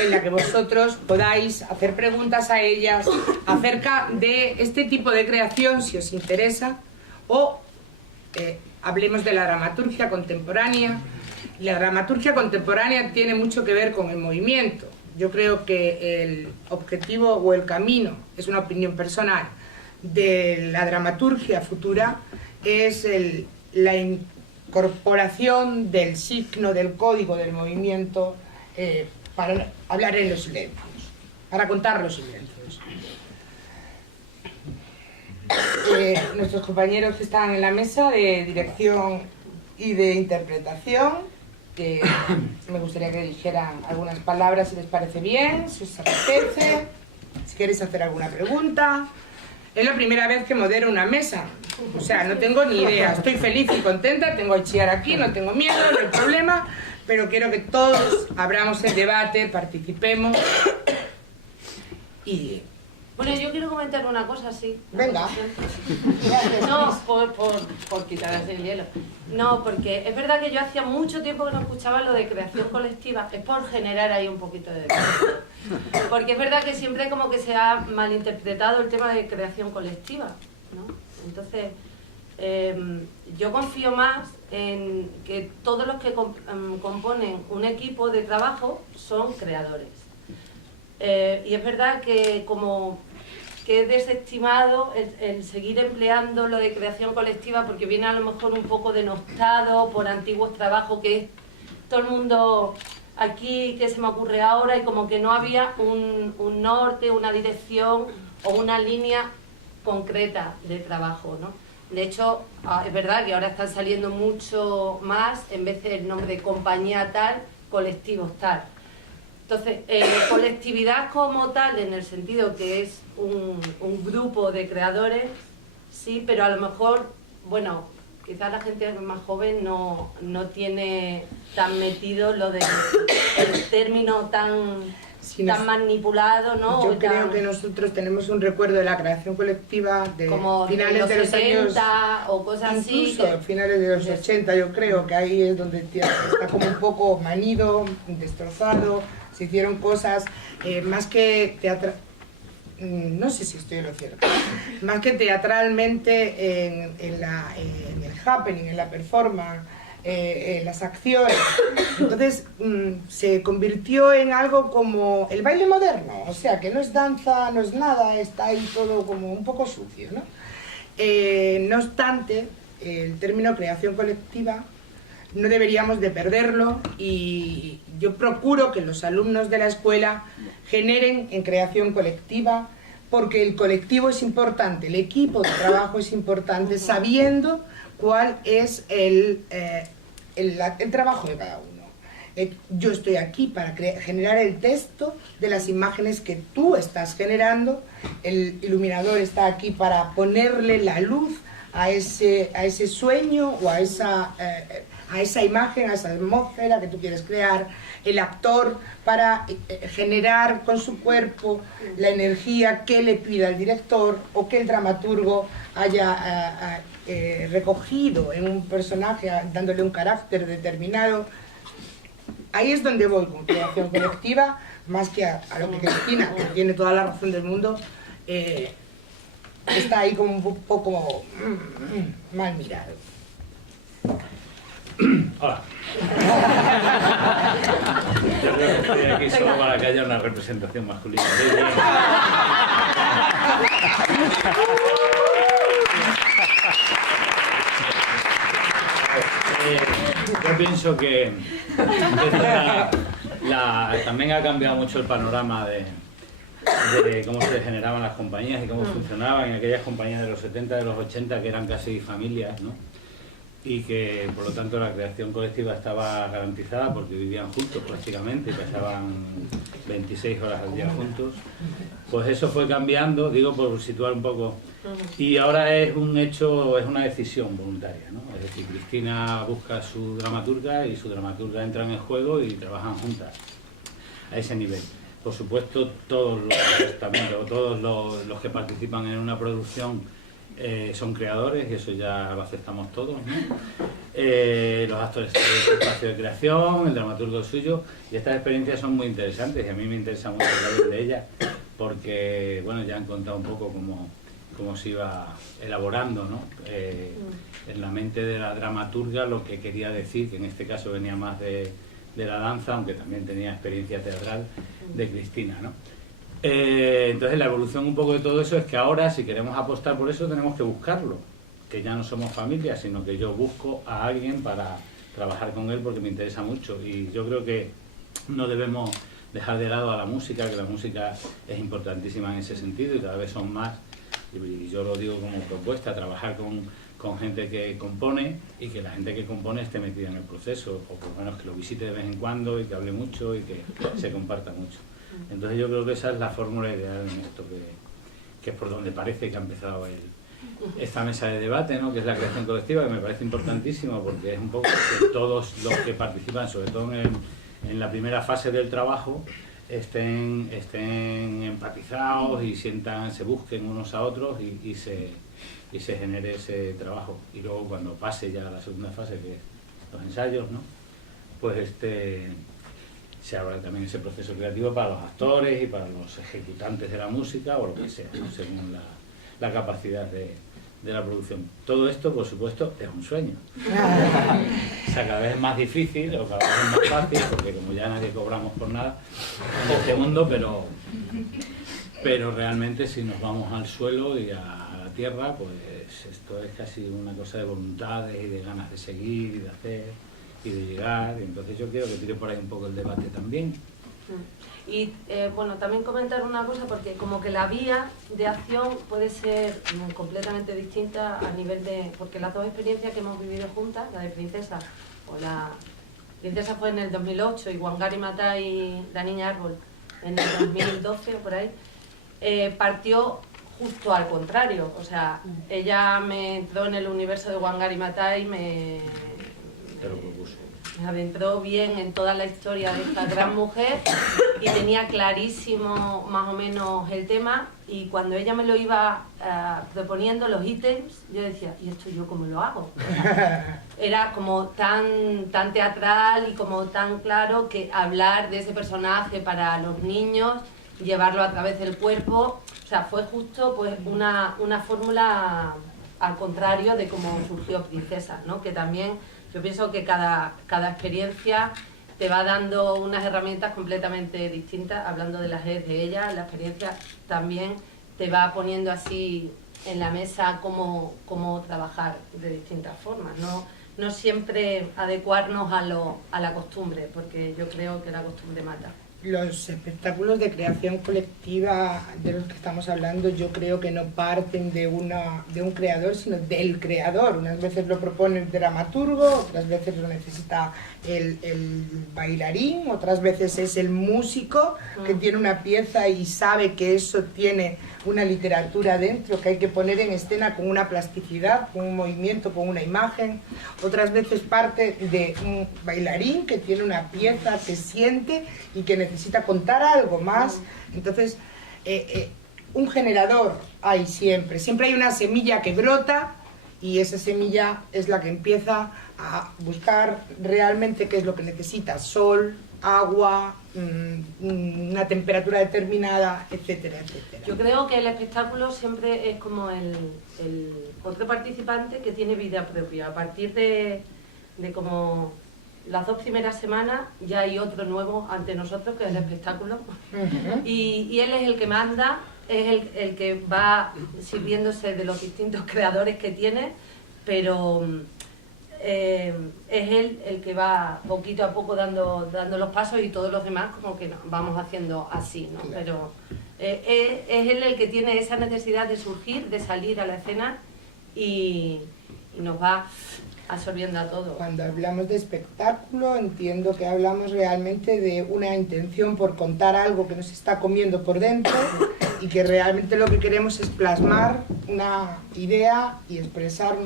en la que vosotros podáis hacer preguntas a ellas acerca de este tipo de creación, si os interesa, o hablemos de la dramaturgia contemporánea. La dramaturgia contemporánea tiene mucho que ver con el movimiento. Yo creo que el objetivo o el camino, es una opinión personal, de la dramaturgia futura es la incorporación del signo, del código del movimiento para hablar en los silencios, para contar los silencios. Nuestros compañeros que están en la mesa de dirección y de interpretación, que me gustaría que dijeran algunas palabras si les parece bien, si os apetece, si queréis hacer alguna pregunta. Es la primera vez que modero una mesa, o sea, no tengo ni idea, estoy feliz y contenta, tengo a Itziar aquí, no tengo miedo, no hay problema, pero quiero que todos abramos el debate, participemos y... Bueno, yo quiero comentar una cosa, sí. Venga. No, por quitar así el hielo. No, porque es verdad que yo hacía mucho tiempo que no escuchaba lo de creación colectiva. Es por generar ahí un poquito de debate. Porque es verdad que siempre como que se ha malinterpretado el tema de creación colectiva, ¿no? Entonces, yo confío más en que todos los que componen un equipo de trabajo son creadores. Y es verdad que como que he desestimado el seguir empleando lo de creación colectiva porque viene a lo mejor un poco denostado por antiguos trabajos que es todo el mundo aquí, que se me ocurre ahora, y como que no había un norte, una dirección o una línea concreta de trabajo, ¿no? De hecho, es verdad que ahora están saliendo mucho más, en vez del nombre de compañía tal, colectivos tal. Entonces, colectividad como tal, en el sentido que es un grupo de creadores, sí, pero a lo mejor, bueno, quizás la gente más joven no tiene tan metido lo del término tan manipulado, ¿no? Yo creo que nosotros tenemos un recuerdo de la creación colectiva de como finales de los 70 o cosas así. Incluso finales de los 80, yo creo que ahí es donde está como un poco manido, destrozado. Se hicieron cosas más que no sé si estoy en lo cierto, más que teatralmente en el happening, en la performance, en las acciones. Entonces se convirtió en algo como el baile moderno, o sea, que no es danza, no es nada, está ahí todo como un poco sucio, ¿no? No obstante, el término creación colectiva no deberíamos de perderlo, y yo procuro que los alumnos de la escuela generen en creación colectiva, porque el colectivo es importante, el equipo de trabajo es importante, sabiendo cuál es el trabajo de cada uno. Yo estoy aquí para generar el texto de las imágenes que tú estás generando, el iluminador está aquí para ponerle la luz a ese sueño o a esa imagen, a esa atmósfera que tú quieres crear, el actor para generar con su cuerpo la energía que le pida el director o que el dramaturgo haya recogido en un personaje, dándole un carácter determinado. Ahí es donde voy con creación colectiva, más que a lo que Cristina, que tiene toda la razón del mundo, está ahí como un poco mal mirado. Hola. Yo creo que estoy aquí solo para que haya una representación masculina. Yo pienso que también ha cambiado mucho el panorama de cómo se generaban las compañías y cómo funcionaban en aquellas compañías de los 70, de los 80, que eran casi familias, ¿no? Y que por lo tanto la creación colectiva estaba garantizada porque vivían juntos prácticamente, pasaban 26 horas al día juntos. Pues eso fue cambiando, digo por situar un poco, y ahora es un hecho, es una decisión voluntaria, ¿no? Es decir, Cristina busca su dramaturga y su dramaturga entra en el juego y trabajan juntas a ese nivel. Por supuesto, todos los que participan en una producción son creadores, y eso ya lo aceptamos todos, ¿no? Los actores tienen espacio de creación, el dramaturgo suyo, y estas experiencias son muy interesantes, y a mí me interesa mucho hablar de ellas, porque bueno, ya han contado un poco cómo se iba elaborando, ¿no? En la mente de la dramaturga lo que quería decir, que en este caso venía más de la danza, aunque también tenía experiencia teatral, de Cristina, ¿no? Entonces la evolución un poco de todo eso es que ahora, si queremos apostar por eso, tenemos que buscarlo, que ya no somos familia, sino que yo busco a alguien para trabajar con él porque me interesa mucho, y yo creo que no debemos dejar de lado a la música, que la música es importantísima en ese sentido, y cada vez son más, y yo lo digo como propuesta, trabajar con gente que compone, y que la gente que compone esté metida en el proceso, o por lo menos que lo visite de vez en cuando, y que hable mucho, y que se comparta mucho. Entonces yo creo que esa es la fórmula ideal en esto, que es por donde parece que ha empezado esta mesa de debate, ¿no? Que es la creación colectiva, que me parece importantísimo, porque es un poco que todos los que participan, sobre todo en la primera fase del trabajo, estén empatizados y se busquen unos a otros, y se genere ese trabajo. Y luego cuando pase ya a la segunda fase, que es los ensayos, ¿no? Pues se abre también ese proceso creativo para los actores y para los ejecutantes de la música, o lo que sea, ¿no? Según la capacidad de la producción. Todo esto, por supuesto, es un sueño. O sea, cada vez es más difícil, o cada vez es más fácil, porque como ya nadie cobramos por nada en este mundo, pero realmente si nos vamos al suelo y a la tierra, pues esto es casi una cosa de voluntades y de ganas de seguir y de hacer y de llegar, y entonces yo quiero que tire por ahí un poco el debate también. Y bueno, también comentar una cosa, porque como que la vía de acción puede ser completamente distinta a nivel de... Porque las dos experiencias que hemos vivido juntas, la de Princesa, Princesa fue en el 2008 y Wangari Maathai y La Niña Árbol en el 2012 o por ahí, partió justo al contrario. O sea, ella me entró en el universo de Wangari Maathai, me adentró bien en toda la historia de esta gran mujer, y tenía clarísimo más o menos el tema, y cuando ella me lo iba proponiendo, los ítems, yo decía, ¿y esto yo cómo lo hago? Era como tan teatral y como tan claro, que hablar de ese personaje para los niños, llevarlo a través del cuerpo, o sea, fue justo pues una fórmula al contrario de cómo surgió Princesa, ¿no? Que también yo pienso que cada experiencia te va dando unas herramientas completamente distintas. Hablando de las de ella, la experiencia también te va poniendo así en la mesa cómo trabajar de distintas formas. No siempre adecuarnos a la costumbre, porque yo creo que la costumbre mata. Los espectáculos de creación colectiva de los que estamos hablando, yo creo que no parten de un creador, sino del creador. Unas veces lo propone el dramaturgo, otras veces lo necesita el bailarín, otras veces es el músico que tiene una pieza y sabe que eso tiene una literatura dentro, que hay que poner en escena con una plasticidad, con un movimiento, con una imagen. Otras veces parte de un bailarín que tiene una pieza, que siente y que necesita contar algo más. Entonces, un generador hay siempre hay una semilla que brota, y esa semilla es la que empieza a buscar realmente qué es lo que necesita: sol, agua, una temperatura determinada, etcétera, etcétera. Yo creo que el espectáculo siempre es como el otro participante que tiene vida propia. A partir de como las 2 primeras semanas ya hay otro nuevo ante nosotros, que es el espectáculo. Y él es el que manda, es el que va sirviéndose de los distintos creadores que tiene, pero es él el que va poquito a poco dando los pasos, y todos los demás como que no, vamos haciendo así, ¿no? Pero es él el que tiene esa necesidad de surgir, de salir a la escena, y nos va absorbiendo a todos. Cuando hablamos de espectáculo, entiendo que hablamos realmente de una intención por contar algo que nos está comiendo por dentro, y que realmente lo que queremos es plasmar una idea y expresar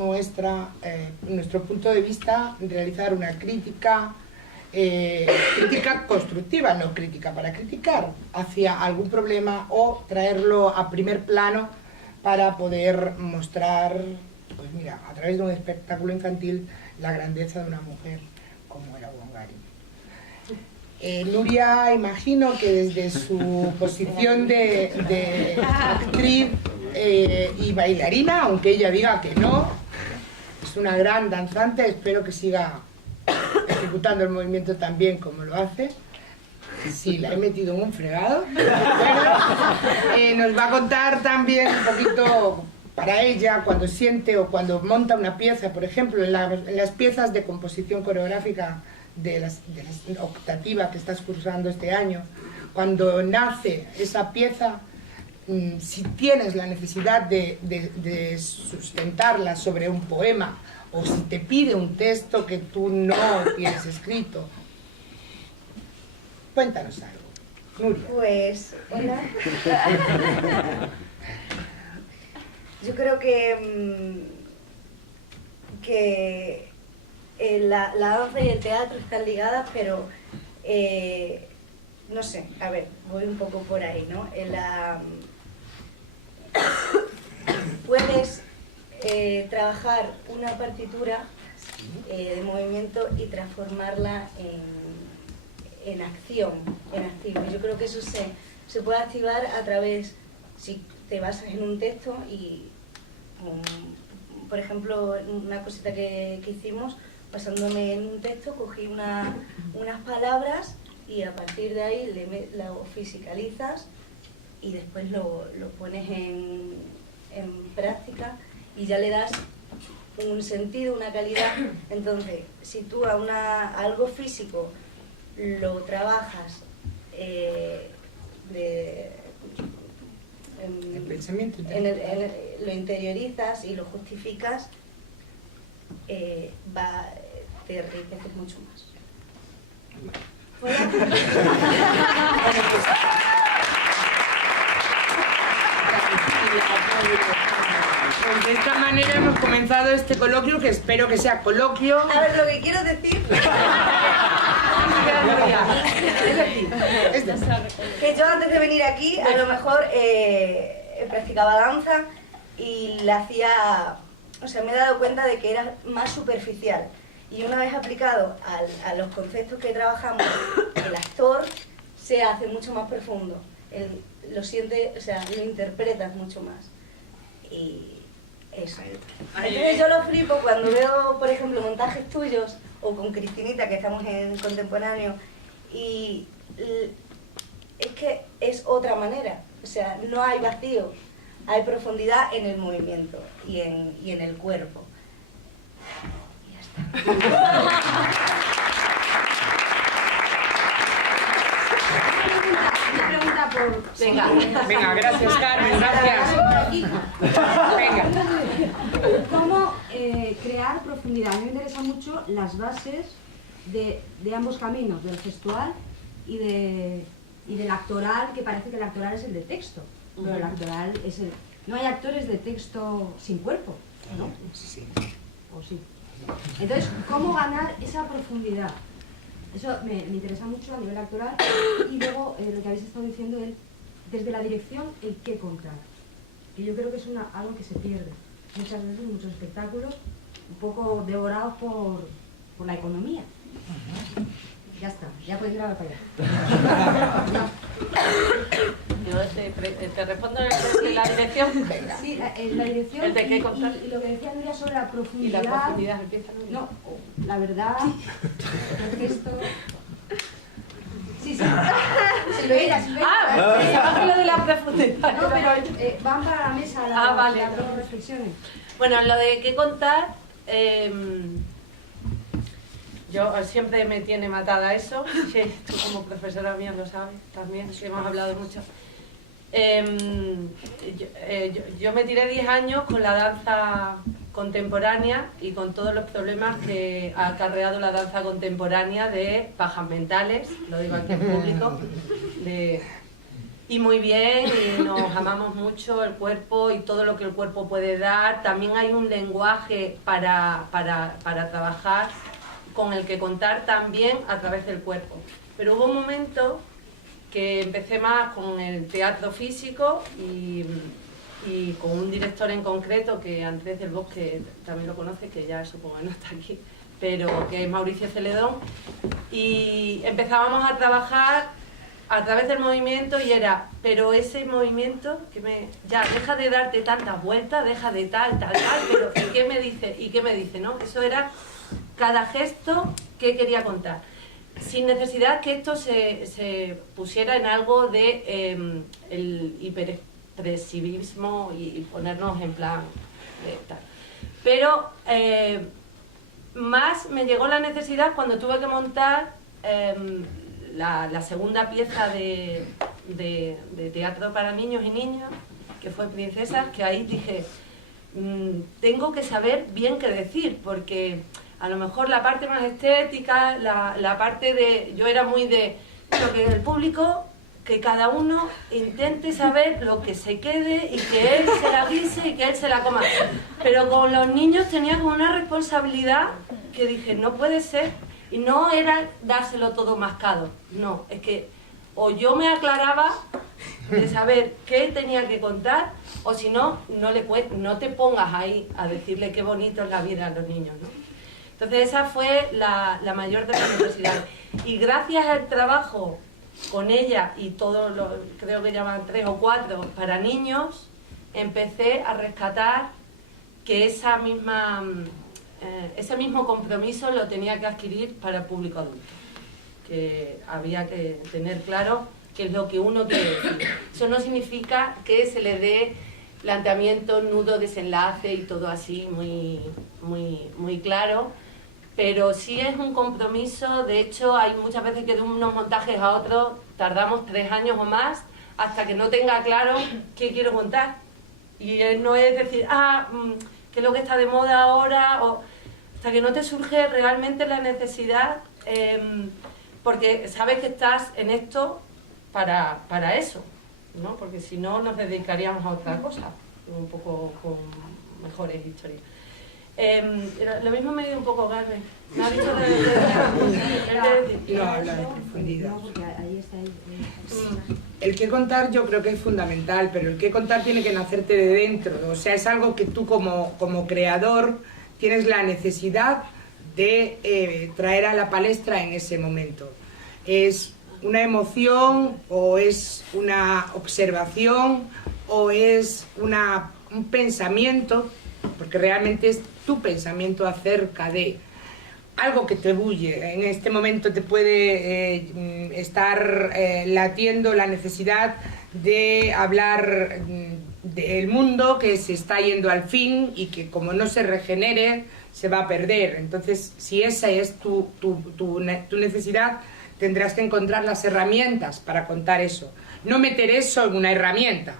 nuestro punto de vista, realizar una crítica, crítica constructiva, no crítica para criticar, hacia algún problema o traerlo a primer plano para poder mostrar, pues mira, a través de un espectáculo infantil, la grandeza de una mujer como era Wangari. Nuria, imagino que desde su posición de actriz y bailarina, aunque ella diga que no, es una gran danzante, espero que siga ejecutando el movimiento tan bien como lo hace. Sí, la he metido en un fregado. Bueno, nos va a contar también un poquito para ella cuando siente o cuando monta una pieza, por ejemplo, en las piezas de composición coreográfica de la optativa que estás cursando este año, cuando nace esa pieza, si tienes la necesidad de sustentarla sobre un poema o si te pide un texto que tú no tienes escrito, cuéntanos algo, Nuria. Pues, hola. Yo creo que la danza y el teatro están ligadas, pero no sé, a ver, voy un poco por ahí, ¿no? Puedes trabajar una partitura de movimiento y transformarla en acción, en activo. Yo creo que eso se puede activar a través, si te basas en un texto y, por ejemplo, una cosita que hicimos, basándome en un texto, cogí unas palabras y a partir de ahí lo fisicalizas y después lo pones en práctica y ya le das un sentido, una calidad. Entonces, si tú a algo físico lo trabajas El pensamiento lo interiorizas y lo justificas, te enriqueces mucho más. Pues de esta manera hemos comenzado este coloquio, que espero que sea coloquio. A ver, lo que quiero decir que yo antes de venir aquí a lo mejor practicaba danza y la hacía, o sea, me he dado cuenta de que era más superficial, y una vez aplicado a los conceptos que trabajamos, el actor se hace mucho más profundo, lo siente, o sea, lo interpretas mucho más, y eso. Entonces yo lo flipo cuando veo, por ejemplo, montajes tuyos o con Cristinita, que estamos en contemporáneo, y es que es otra manera, o sea, no hay vacío, hay profundidad en el movimiento y en el cuerpo. Y ya está. Una pregunta por... Venga, gracias, Carmen, gracias. Venga. ¿Cómo crear profundidad? A mí me interesan mucho las bases de ambos caminos, del gestual y del actoral, que parece que el actoral es el de texto, pero el actoral es el... No hay actores de texto sin cuerpo, ¿no? Sí. ¿O sí? Entonces, ¿cómo ganar esa profundidad? Eso me interesa mucho a nivel actoral. Y luego, lo que habéis estado diciendo, desde la dirección, el qué contar. Que yo creo que es algo que se pierde muchas veces en muchos espectáculos, un poco devorados por la economía. Ya está, ya puedes ir a la playa. Yo te respondo en la dirección. Sí, la dirección. ¿El de qué contar? Y lo que decía Nuria sobre la Y profundidad. la profundidad empieza. No, la verdad, el gesto. Sí. Silveira. Pensaba que lo de la profundidad. No, pero van para la mesa vale. las dos reflexiones. Bueno, lo de qué contar, yo siempre me tiene matada eso, que tú como profesora mía lo sabes también, que hemos hablado mucho. Yo me tiré 10 años con la danza contemporánea y con todos los problemas que ha acarreado la danza contemporánea de pajas mentales, lo digo aquí en público, y muy bien, y nos amamos mucho el cuerpo y todo lo que el cuerpo puede dar. También hay un lenguaje para trabajar con el que contar también a través del cuerpo. Pero hubo un momento que empecé más con el teatro físico y con un director en concreto, que Andrés del Bosque también lo conoce, que ya supongo que no está aquí, pero que es Mauricio Celedón, y empezábamos a trabajar a través del movimiento y era, pero ese movimiento, ya deja de darte tantas vueltas, deja de tal, pero ¿y qué me dice? ¿Y qué me dice? ¿No? Eso era cada gesto que quería contar, sin necesidad que esto se pusiera en algo de el hiperexpresivismo y ponernos en plan de tal. Pero más me llegó la necesidad cuando tuve que montar la segunda pieza de teatro para niños y niñas, que fue Princesas, que ahí dije, tengo que saber bien qué decir, porque a lo mejor la parte más estética, la parte de... Yo era muy de lo que el público, que cada uno intente saber lo que se quede y que él se la guise y que él se la coma. Pero con los niños tenía como una responsabilidad que dije, no puede ser. Y no era dárselo todo mascado, no, es que o yo me aclaraba de saber qué tenía que contar, o si no, no te pongas ahí a decirle qué bonito es la vida a los niños, ¿no? Entonces esa fue la mayor de las necesidades. Y gracias al trabajo con ella y todos los, creo que llaman 3 o 4 para niños, empecé a rescatar que ese mismo compromiso lo tenía que adquirir para el público adulto, que había que tener claro qué es lo que uno quiere decir. Eso no significa que se le dé planteamiento, nudo, desenlace y todo así muy claro, pero sí es un compromiso. De hecho, hay muchas veces que de unos montajes a otros tardamos 3 años o más hasta que no tenga claro qué quiero contar. Y no es decir, qué es lo que está de moda ahora, o hasta que no te surge realmente la necesidad, porque sabes que estás en esto para eso, ¿no? Porque si no nos dedicaríamos a otra cosa, un poco con mejores historias. Lo mismo me dio un poco Garbe. Me ha dicho No habla de profundidad. No, porque ahí está El qué contar yo creo que es fundamental, pero el qué contar tiene que nacerte de dentro. O sea, es algo que tú como creador tienes la necesidad de traer a la palestra en ese momento. Es una emoción, o es una observación, o es un pensamiento, porque realmente es tu pensamiento acerca de algo que te bulle. En este momento te puede estar latiendo la necesidad de hablar del mundo que se está yendo al fin y que como no se regenere se va a perder. Entonces, si esa es tu necesidad, tendrás que encontrar las herramientas para contar eso. No meter eso en una herramienta,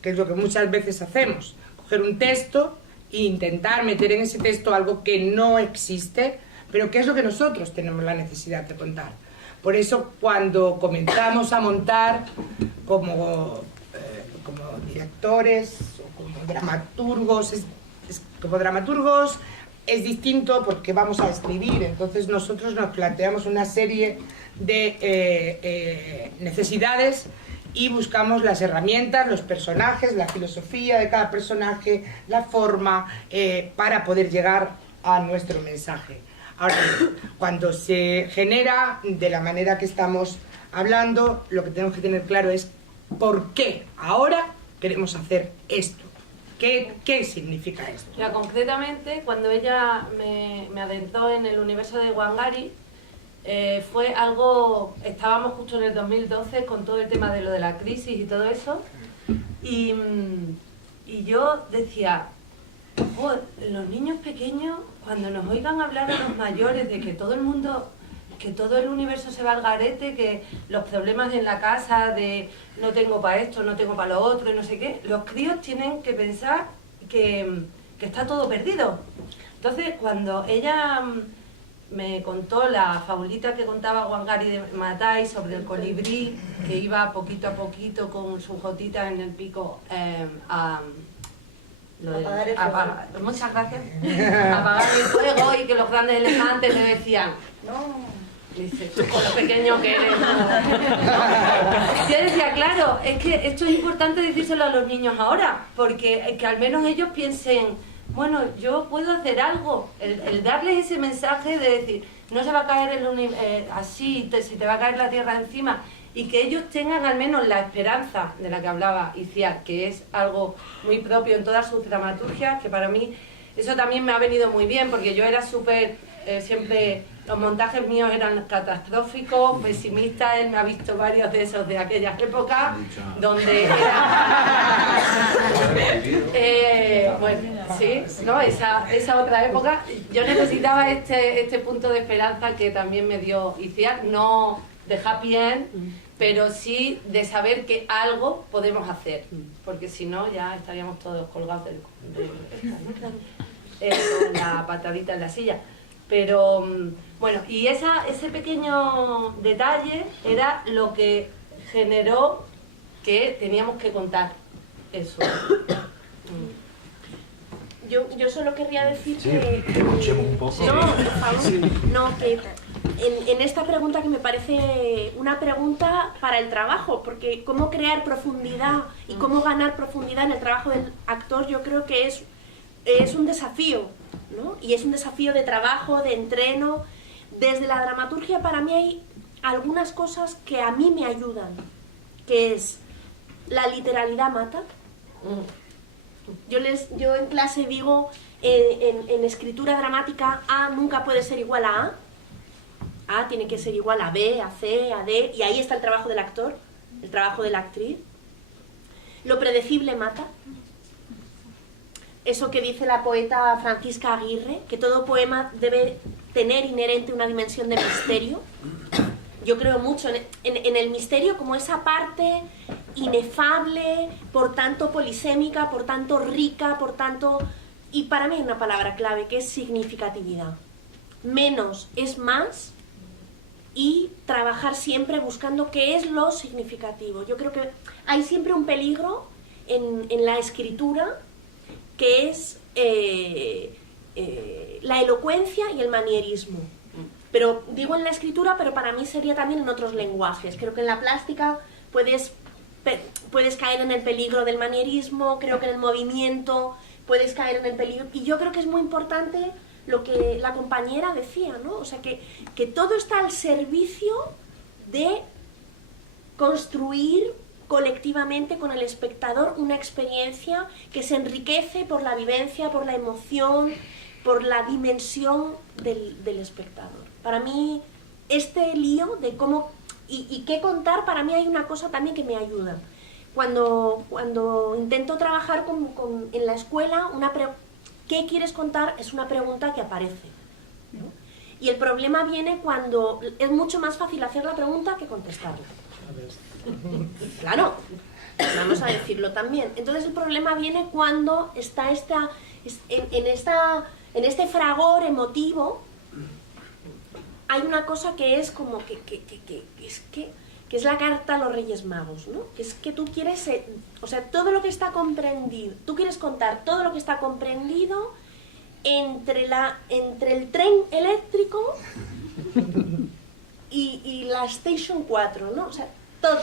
que es lo que muchas veces hacemos. Coger un texto e intentar meter en ese texto algo que no existe, pero que es lo que nosotros tenemos la necesidad de contar. Por eso, cuando comenzamos a montar como directores o como dramaturgos, es distinto porque vamos a escribir. Entonces nosotros nos planteamos una serie de necesidades y buscamos las herramientas, los personajes, la filosofía de cada personaje, la forma, para poder llegar a nuestro mensaje. Ahora, cuando se genera de la manera que estamos hablando, lo que tenemos que tener claro es por qué ahora queremos hacer esto. ¿Qué significa esto? Ya, concretamente, cuando ella me adentró en el universo de Wangari, fue algo, estábamos justo en el 2012 con todo el tema de lo de la crisis y todo eso, y yo decía, los niños pequeños, cuando nos oigan hablar a los mayores de que todo el mundo, que todo el universo se va al garete, que los problemas en la casa de no tengo para esto, no tengo para lo otro y no sé qué, los críos tienen que pensar que está todo perdido. Entonces, cuando ella me contó la fabulita que contaba Wangari de Maathai sobre el colibrí que iba poquito a poquito con su jotita en el pico Lo de Apagar el fuego. muchas gracias. Apagar el fuego y que los grandes elefantes le decían, No. dice, tú con lo pequeño que eres. Yo decía, claro, es que esto es importante decírselo a los niños ahora, porque que al menos ellos piensen, bueno, yo puedo hacer algo. El darles ese mensaje de decir, no se va a caer así, se te va a caer la tierra encima, y que ellos tengan al menos la esperanza de la que hablaba Iciar, que es algo muy propio en todas sus dramaturgias, que para mí eso también me ha venido muy bien, porque yo era súper, siempre, los montajes míos eran catastróficos, pesimistas. Él me ha visto varios de esos de aquellas épocas, donde era... bueno, sí, ¿no? Esa otra época, yo necesitaba este punto de esperanza que también me dio Iciar, no de happy end, pero sí de saber que algo podemos hacer, porque si no ya estaríamos todos colgados con la patadita en la silla. Pero bueno, y ese pequeño detalle era lo que generó que teníamos que contar eso. Yo solo querría decir que... escuchemos un poco. No, por favor. No, que en esta pregunta, que me parece una pregunta para el trabajo, porque cómo crear profundidad y cómo ganar profundidad en el trabajo del actor, yo creo que es un desafío, ¿no? Y es un desafío de trabajo, de entreno. Desde la dramaturgia, para mí hay algunas cosas que a mí me ayudan, que es la literalidad mata. Yo en clase digo, en escritura dramática, A nunca puede ser igual a A tiene que ser igual a B, a C, a D, y ahí está el trabajo del actor, el trabajo de la actriz. Lo predecible mata. Eso que dice la poeta Francisca Aguirre, que todo poema debe tener inherente una dimensión de misterio. Yo creo mucho en el misterio como esa parte inefable, por tanto polisémica, por tanto rica, por tanto... Y para mí hay una palabra clave que es significatividad. Menos es más, y trabajar siempre buscando qué es lo significativo. Yo creo que hay siempre un peligro en la escritura, que es la elocuencia y el manierismo. Pero digo en la escritura, pero para mí sería también en otros lenguajes. Creo que en la plástica puedes caer en el peligro del manierismo, creo que en el movimiento puedes caer en el peligro. Y yo creo que es muy importante lo que la compañera decía, ¿no? O sea, que todo está al servicio de construir colectivamente con el espectador una experiencia que se enriquece por la vivencia, por la emoción, por la dimensión del espectador. Para mí, este lío de cómo y qué contar, para mí hay una cosa también que me ayuda. Cuando intento trabajar en la escuela, ¿qué quieres contar? Es una pregunta que aparece, ¿no? Y el problema viene cuando es mucho más fácil hacer la pregunta que contestarla. Claro, vamos a decirlo también. Entonces el problema viene cuando está en este fragor emotivo. Hay una cosa que es como que es la carta a los Reyes Magos, ¿no? Que es que tú quieres, o sea, todo lo que está comprendido, tú quieres contar todo lo que está comprendido entre el tren eléctrico y la Station 4, ¿no? O sea, todo,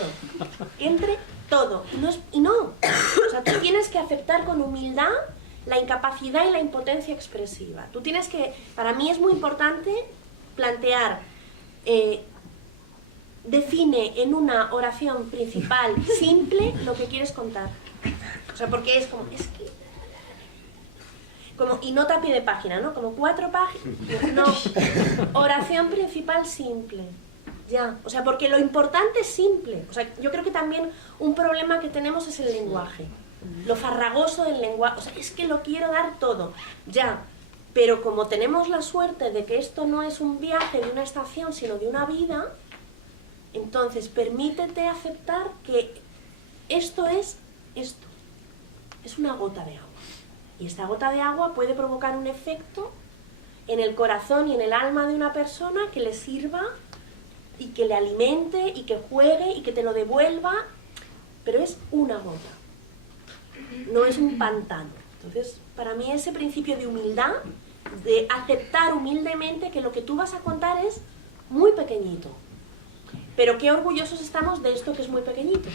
entre todo. No, o sea, tú tienes que aceptar con humildad la incapacidad y la impotencia expresiva. Tú tienes que, para mí es muy importante plantear, define en una oración principal simple lo que quieres contar. O sea, porque es y nota a pie de página, ¿no? Como 4 páginas. No, oración principal simple. Ya, o sea, porque lo importante es simple. O sea, yo creo que también un problema que tenemos es el lenguaje. Lo farragoso del lenguaje. O sea, es que lo quiero dar todo. Ya, pero como tenemos la suerte de que esto no es un viaje de una estación, sino de una vida, entonces permítete aceptar que esto es esto. Es una gota de agua. Y esta gota de agua puede provocar un efecto en el corazón y en el alma de una persona que le sirva y que le alimente y que juegue y que te lo devuelva, pero es una gota, no es un pantano. Entonces, para mí ese principio de humildad, de aceptar humildemente que lo que tú vas a contar es muy pequeñito, pero qué orgullosos estamos de esto que es muy pequeñito.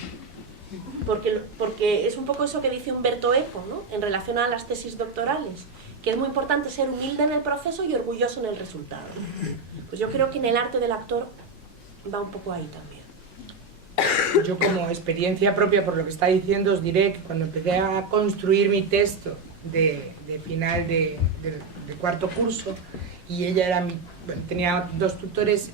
Porque es un poco eso que dice Umberto Eco, ¿no?, en relación a las tesis doctorales, que es muy importante ser humilde en el proceso y orgulloso en el resultado. Pues yo creo que en el arte del actor va un poco ahí también. Yo, como experiencia propia, por lo que está diciendo, os diré que cuando empecé a construir mi texto de final de cuarto curso, y ella era bueno, tenía dos tutores,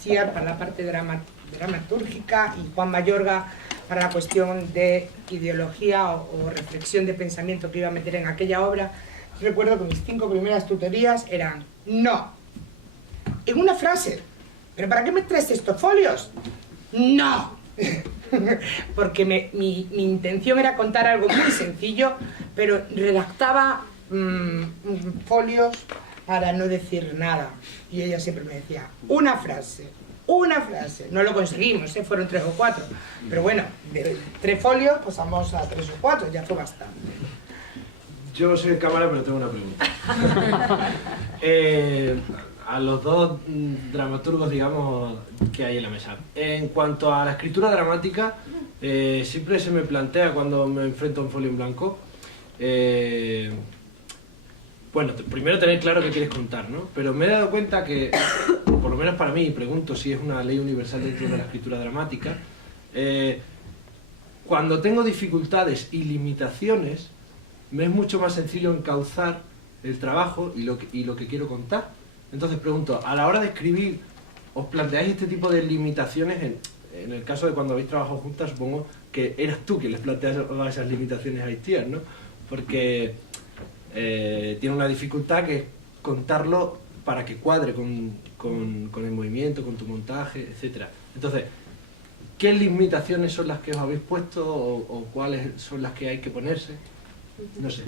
Chiar para la parte dramatúrgica y Juan Mayorga para la cuestión de ideología o reflexión de pensamiento que iba a meter en aquella obra. Yo recuerdo que mis 5 primeras tutorías eran: no, en una frase, ¿pero para qué me traes estos folios? ¡No! Porque mi intención era contar algo muy sencillo, pero redactaba folios para no decir nada. Y ella siempre me decía: una frase. No lo conseguimos, fueron 3 o 4. Pero bueno, de 3 folios pasamos a 3 o 4, ya fue bastante. Yo soy de cámara, pero tengo una pregunta. A los dos dramaturgos, digamos, que hay en la mesa. En cuanto a la escritura dramática, siempre se me plantea cuando me enfrento a un folio en blanco, bueno, primero tener claro qué quieres contar, ¿no? Pero me he dado cuenta que, por lo menos para mí, y pregunto si es una ley universal dentro de la escritura dramática, cuando tengo dificultades y limitaciones, me es mucho más sencillo encauzar el trabajo y lo que quiero contar. Entonces pregunto, a la hora de escribir, ¿os planteáis este tipo de limitaciones? En el caso de cuando habéis trabajado juntas, supongo que eras tú quien les planteaba esas limitaciones a Itziar, ¿no? Porque tiene una dificultad que es contarlo para que cuadre con el movimiento, con tu montaje, etc. Entonces, ¿qué limitaciones son las que os habéis puesto o cuáles son las que hay que ponerse? No sé.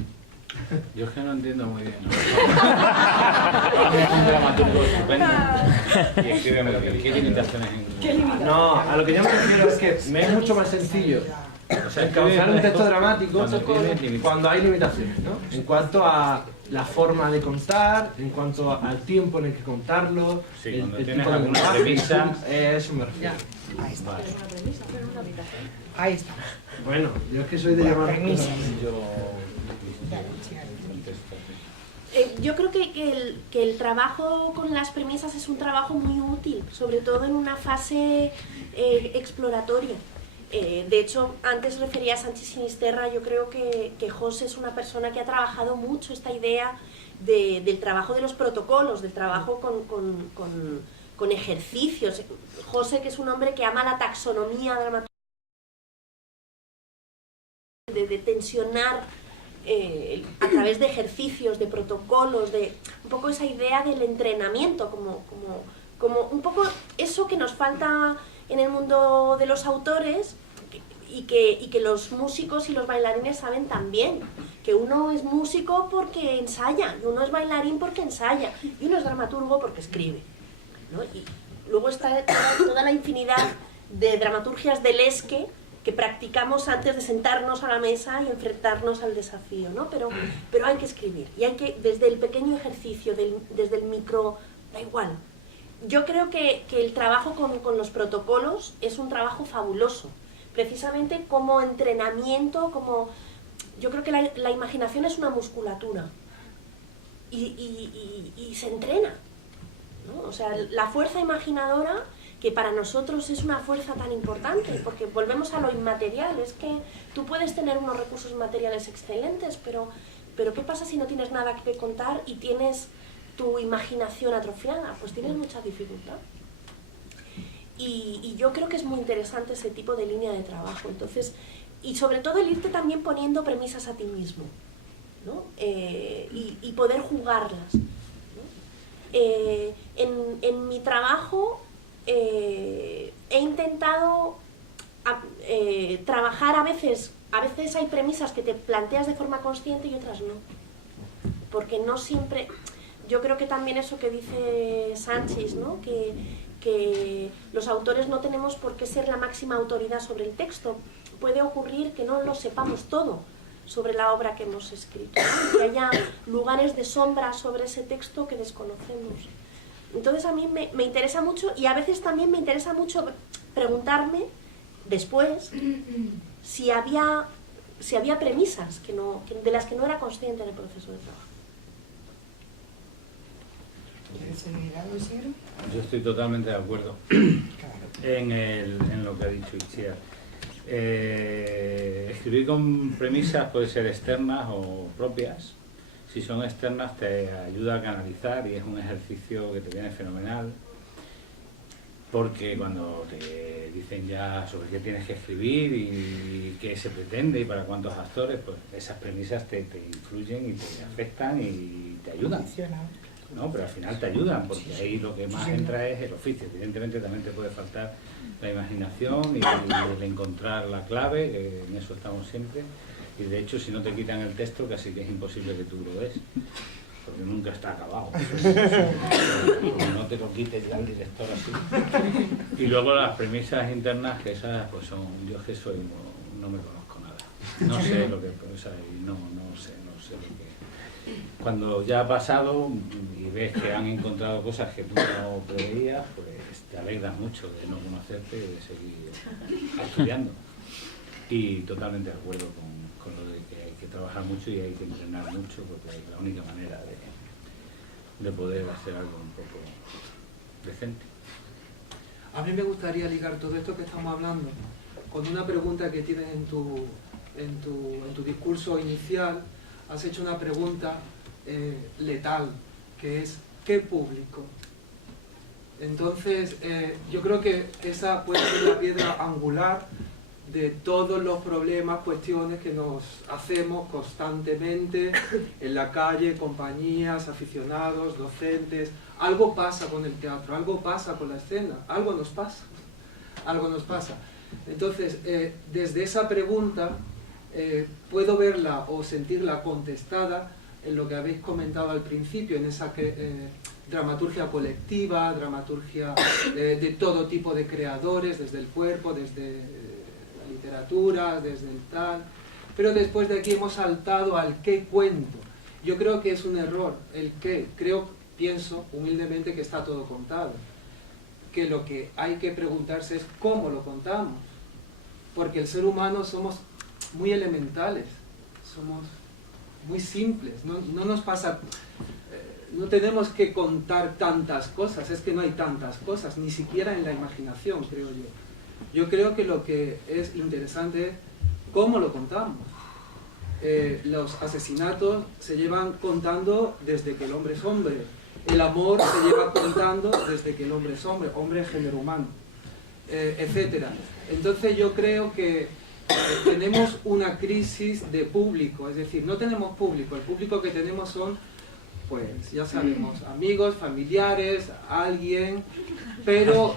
Yo es que no entiendo muy bien, ¿no? Es un dramaturgo estupendo y escribe muy bien. ¿Qué limitaciones? No, a lo que yo me refiero es que me es mucho más sencillo encauzar un texto dramático cuando hay limitaciones, ¿no? En cuanto a la forma de contar, en cuanto al tiempo en el que contarlo, sí, el tienes tipo de alguna lenguaje, premisa. eso me refiero. Ahí está. Vale. Ahí está. Bueno, yo es que soy de llamar Premisa. Yo creo que el trabajo con las premisas es un trabajo muy útil, sobre todo en una fase exploratoria. De hecho, antes refería a Sanchis Sinisterra. Yo creo que José es una persona que ha trabajado mucho esta idea del trabajo de los protocolos, del trabajo con ejercicios. José, que es un hombre que ama la taxonomía dramatúrgica, de tensionar a través de ejercicios, de protocolos, de un poco esa idea del entrenamiento, como un poco eso que nos falta en el mundo de los autores y que los músicos y los bailarines saben también, que uno es músico porque ensaya, y uno es bailarín porque ensaya, y uno es dramaturgo porque escribe, ¿no? Y luego está toda la infinidad de dramaturgias del esque que practicamos antes de sentarnos a la mesa y enfrentarnos al desafío, ¿no? Pero hay que escribir, y hay que, desde el pequeño ejercicio, desde el micro, da igual. Yo creo que el trabajo con los protocolos es un trabajo fabuloso, precisamente como entrenamiento, yo creo que la imaginación es una musculatura y se entrena, ¿no? O sea, la fuerza imaginadora, que para nosotros es una fuerza tan importante, porque volvemos a lo inmaterial. Es que tú puedes tener unos recursos materiales excelentes, pero ¿qué pasa si no tienes nada que contar y tienes tu imaginación atrofiada? Pues tienes mucha dificultad. Y yo creo que es muy interesante ese tipo de línea de trabajo. Entonces, y sobre todo el irte también poniendo premisas a ti mismo, ¿no? Y poder jugarlas, ¿no? En mi trabajo he intentado trabajar a veces hay premisas que te planteas de forma consciente y otras no, porque no siempre. Yo creo que también eso que dice Sanchis, ¿no? Que los autores no tenemos por qué ser la máxima autoridad sobre el texto. Puede ocurrir que no lo sepamos todo, sobre la obra que hemos escrito, ¿no? Que haya lugares de sombra sobre ese texto que desconocemos. Entonces a mí me interesa mucho, y a veces también me interesa mucho preguntarme después si había premisas de las que no era consciente en el proceso de trabajo. ¿Quieres seguir algo, Isidro? Yo estoy totalmente de acuerdo en lo que ha dicho Itziar. Escribir con premisas puede ser externas o propias. Si son externas te ayuda a canalizar y es un ejercicio que te viene fenomenal, porque cuando te dicen ya sobre qué tienes que escribir y qué se pretende y para cuántos actores, pues esas premisas te influyen y te afectan y te ayudan. No, pero al final te ayudan, porque ahí lo que más entra es el oficio. Evidentemente también te puede faltar la imaginación y el encontrar la clave, que en eso estamos siempre. Y de hecho, si no te quitan el texto, casi que es imposible que tú lo des, porque nunca está acabado. Como no te lo quites ya el director así. Y luego las premisas internas, que esas pues son, yo que soy, no me conozco nada. No sé lo que, o sea, no sé lo que. Cuando ya ha pasado y ves que han encontrado cosas que tú no preveías, pues te alegras mucho de no conocerte y de seguir estudiando. Y totalmente de acuerdo con lo de que hay que trabajar mucho y hay que entrenar mucho, porque es la única manera de poder hacer algo un poco decente. A mí me gustaría ligar todo esto que estamos hablando con una pregunta que tienes en tu discurso inicial. Has hecho una pregunta letal, que es ¿qué público? Entonces, yo creo que esa puede ser la piedra angular de todos los problemas, cuestiones que nos hacemos constantemente en la calle, compañías, aficionados, docentes. Algo pasa con el teatro, algo pasa con la escena, algo nos pasa. Entonces, desde esa pregunta, puedo verla o sentirla contestada en lo que habéis comentado al principio, en esa dramaturgia colectiva, dramaturgia de todo tipo de creadores, desde el cuerpo, desde la literatura, desde el tal. Pero después de aquí hemos saltado al qué cuento. Yo creo que es un error el qué. Pienso humildemente que está todo contado. Que lo que hay que preguntarse es cómo lo contamos. Porque el ser humano somos muy elementales, somos muy simples, no nos pasa, no tenemos que contar tantas cosas, es que no hay tantas cosas, ni siquiera en la imaginación, creo yo. Yo creo que lo que es interesante es cómo lo contamos. Los asesinatos se llevan contando desde que el hombre es hombre, el amor se lleva contando desde que el hombre es hombre, hombre es género humano, etc. Entonces yo creo que tenemos una crisis de público, es decir, no tenemos público, el público que tenemos son, pues ya sabemos, amigos, familiares, alguien, pero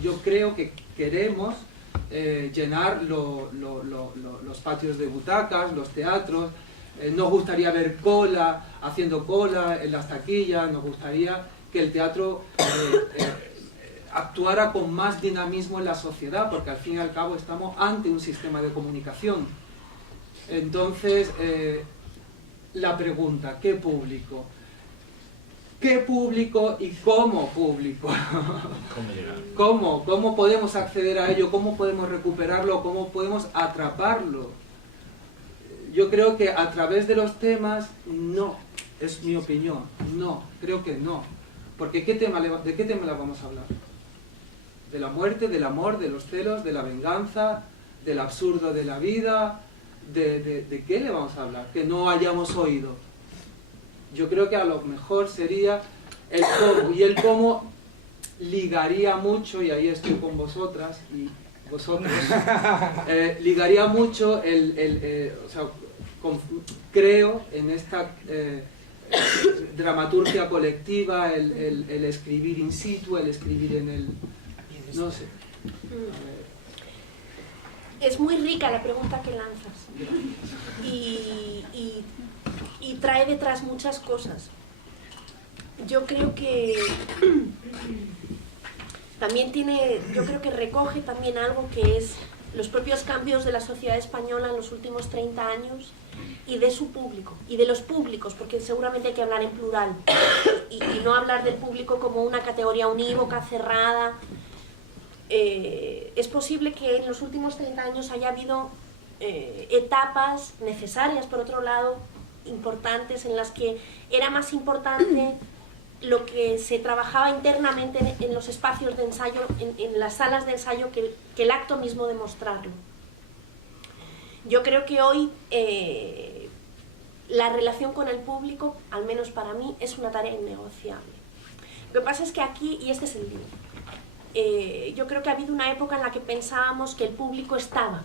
yo creo que queremos llenar los patios de butacas, los teatros, nos gustaría ver haciendo cola en las taquillas, nos gustaría que el teatro actuara con más dinamismo en la sociedad, porque al fin y al cabo estamos ante un sistema de comunicación. Entonces, la pregunta, ¿qué público? ¿Qué público y cómo público? ¿Cómo podemos acceder a ello? ¿Cómo podemos recuperarlo? ¿Cómo podemos atraparlo? Yo creo que a través de los temas, no, es mi opinión, no, creo que no. Porque ¿de qué tema le vamos a hablar? De la muerte, del amor, de los celos, de la venganza, del absurdo de la vida, ¿de qué le vamos a hablar? Que no hayamos oído. Yo creo que a lo mejor sería el cómo, y el cómo ligaría mucho, y ahí estoy con vosotras y vosotros, ligaría mucho creo en esta dramaturgia colectiva, el escribir in situ, el escribir en el... no sé. Es muy rica la pregunta que lanzas y trae detrás muchas cosas. Yo creo que también yo creo que recoge también algo que es los propios cambios de la sociedad española en los últimos 30 años y de su público, y de los públicos, porque seguramente hay que hablar en plural, y no hablar del público como una categoría unívoca, cerrada. Es posible que en los últimos 30 años haya habido etapas necesarias, por otro lado, importantes, en las que era más importante lo que se trabajaba internamente en los espacios de ensayo, en las salas de ensayo, que el acto mismo de mostrarlo. Yo creo que hoy la relación con el público, al menos para mí, es una tarea innegociable. Lo que pasa es que aquí, y este es el lío, yo creo que ha habido una época en la que pensábamos que el público estaba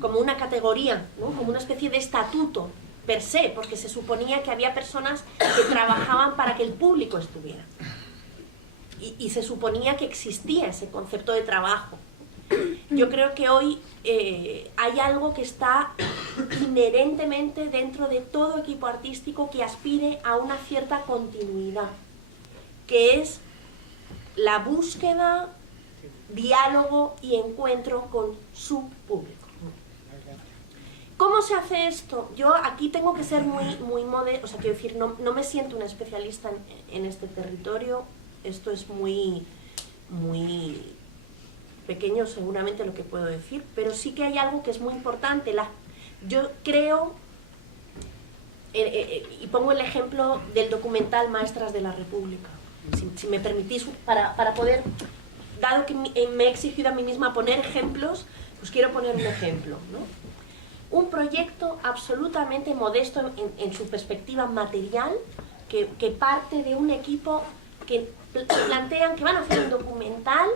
como una categoría, ¿no? Como una especie de estatuto per se, porque se suponía que había personas que trabajaban para que el público estuviera. Y se suponía que existía ese concepto de trabajo. Yo creo que hoy hay algo que está inherentemente dentro de todo equipo artístico que aspire a una cierta continuidad, que es la búsqueda, diálogo y encuentro con su público. ¿Cómo se hace esto? Yo aquí tengo que ser muy modesto, o sea, quiero decir, no me siento una especialista en este territorio. Esto es muy pequeño seguramente lo que puedo decir, pero sí que hay algo que es muy importante. Yo creo, y pongo el ejemplo del documental Maestras de la República, si me permitís, para poder, dado que me he exigido a mí misma poner ejemplos, pues quiero poner un ejemplo, ¿no? Un proyecto absolutamente modesto en su perspectiva material, que parte de un equipo que plantean que van a hacer un documental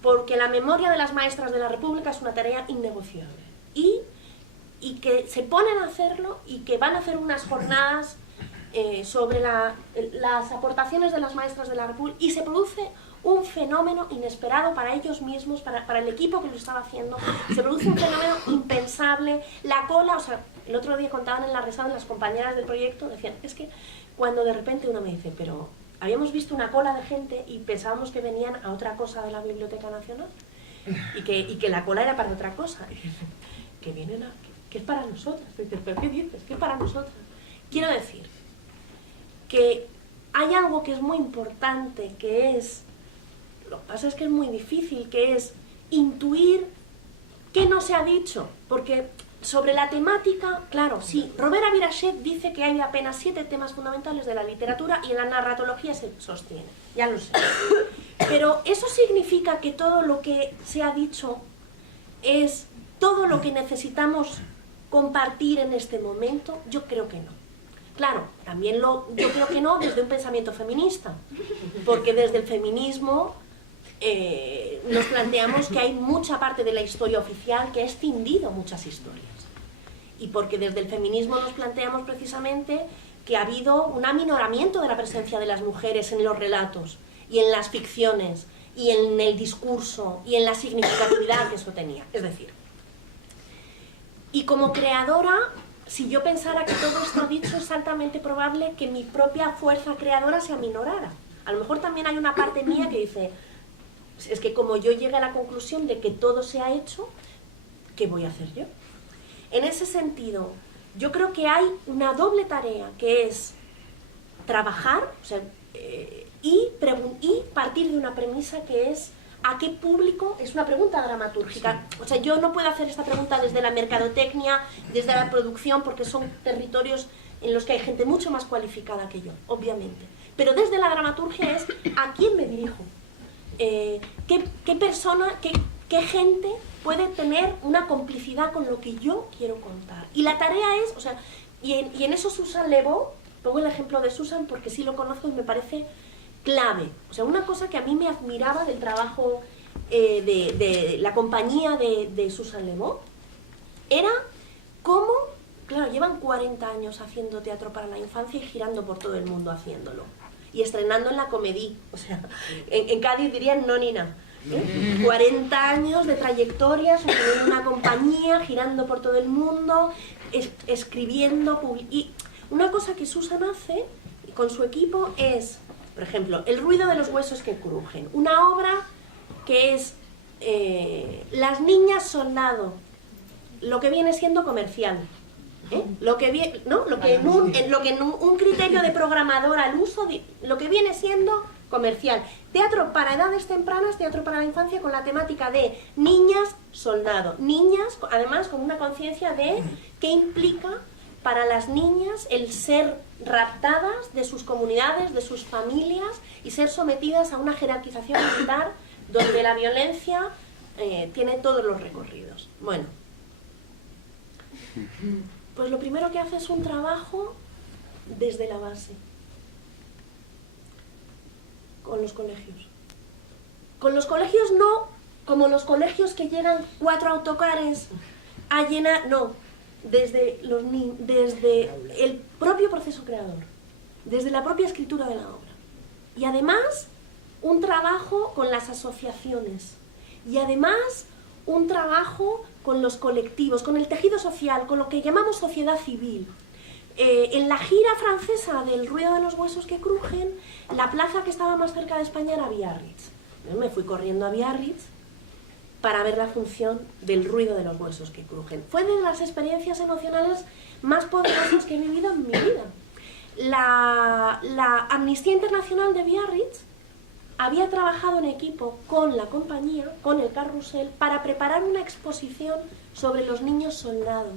porque la memoria de las maestras de la República es una tarea innegociable. Y que se ponen a hacerlo y que van a hacer unas jornadas sobre las aportaciones de las maestras de la República, y se produce un fenómeno inesperado para ellos mismos, para el equipo que lo estaba haciendo. Se produce un fenómeno impensable. La cola, o sea, el otro día contaban en la Resada las compañeras del proyecto, decían, es que cuando de repente uno me dice, pero habíamos visto una cola de gente y pensábamos que venían a otra cosa de la Biblioteca Nacional y que la cola era para otra cosa, y dicen, que vienen que es para nosotras. Y dices, ¿pero qué dices? ¿Qué es para nosotras? Quiero decir que hay algo que es muy importante, que es, lo que pasa es que es muy difícil, que es intuir qué no se ha dicho, porque sobre la temática, claro, sí, Robert Abirachet dice que hay apenas 7 temas fundamentales de la literatura y en la narratología se sostiene, ya lo sé. Pero ¿eso significa que todo lo que se ha dicho es todo lo que necesitamos compartir en este momento? Yo creo que no. Claro, también yo creo que no desde un pensamiento feminista, porque desde el feminismo nos planteamos que hay mucha parte de la historia oficial que ha escindido muchas historias. Y porque desde el feminismo nos planteamos precisamente que ha habido un aminoramiento de la presencia de las mujeres en los relatos, y en las ficciones, y en el discurso, y en la significatividad que eso tenía. Es decir, y como creadora, si yo pensara que todo está dicho, es altamente probable que mi propia fuerza creadora se aminorara. A lo mejor también hay una parte mía que dice, es que como yo llegué a la conclusión de que todo se ha hecho, ¿qué voy a hacer yo? En ese sentido, yo creo que hay una doble tarea, que es trabajar, o sea, y partir de una premisa que es ¿a qué público? Es una pregunta dramatúrgica. O sea, yo no puedo hacer esta pregunta desde la mercadotecnia, desde la producción, porque son territorios en los que hay gente mucho más cualificada que yo, obviamente. Pero desde la dramaturgia es ¿a quién me dirijo? ¿Qué persona, qué gente puede tener una complicidad con lo que yo quiero contar? Y la tarea es, o sea, y en eso Susan Le Beau, pongo el ejemplo de Susan porque sí lo conozco y me parece clave. O sea, una cosa que a mí me admiraba del trabajo de la compañía de Susan Le Beau era cómo, claro, llevan 40 años haciendo teatro para la infancia y girando por todo el mundo haciéndolo. Y estrenando en la Comédie, o sea, en Cádiz dirían no ni nada. 40 años de trayectoria, sosteniendo una compañía, girando por todo el mundo, escribiendo, y una cosa que Susan hace con su equipo es, por ejemplo, El ruido de los huesos que crujen, una obra que es las niñas soldado, lo que viene siendo comercial. Lo que en un criterio de programador al uso, lo que viene siendo comercial. Teatro para edades tempranas, teatro para la infancia, con la temática de niñas soldado. Niñas, además, con una conciencia de qué implica para las niñas el ser raptadas de sus comunidades, de sus familias, y ser sometidas a una jerarquización militar donde la violencia tiene todos los recorridos. Bueno, pues lo primero que hace es un trabajo desde la base, con los colegios. Con los colegios no como los colegios que llegan 4 autocares a llenar, no, desde el propio proceso creador, desde la propia escritura de la obra. Y además, un trabajo con las asociaciones. Y además, un trabajo con los colectivos, con el tejido social, con lo que llamamos sociedad civil. En la gira francesa del ruido de los huesos que crujen, la plaza que estaba más cerca de España era Biarritz. Yo me fui corriendo a Biarritz para ver la función del ruido de los huesos que crujen. Fue de las experiencias emocionales más poderosas que he vivido en mi vida. La Amnistía Internacional de Biarritz había trabajado en equipo con la compañía, con el Carrusel, para preparar una exposición sobre los niños soldado.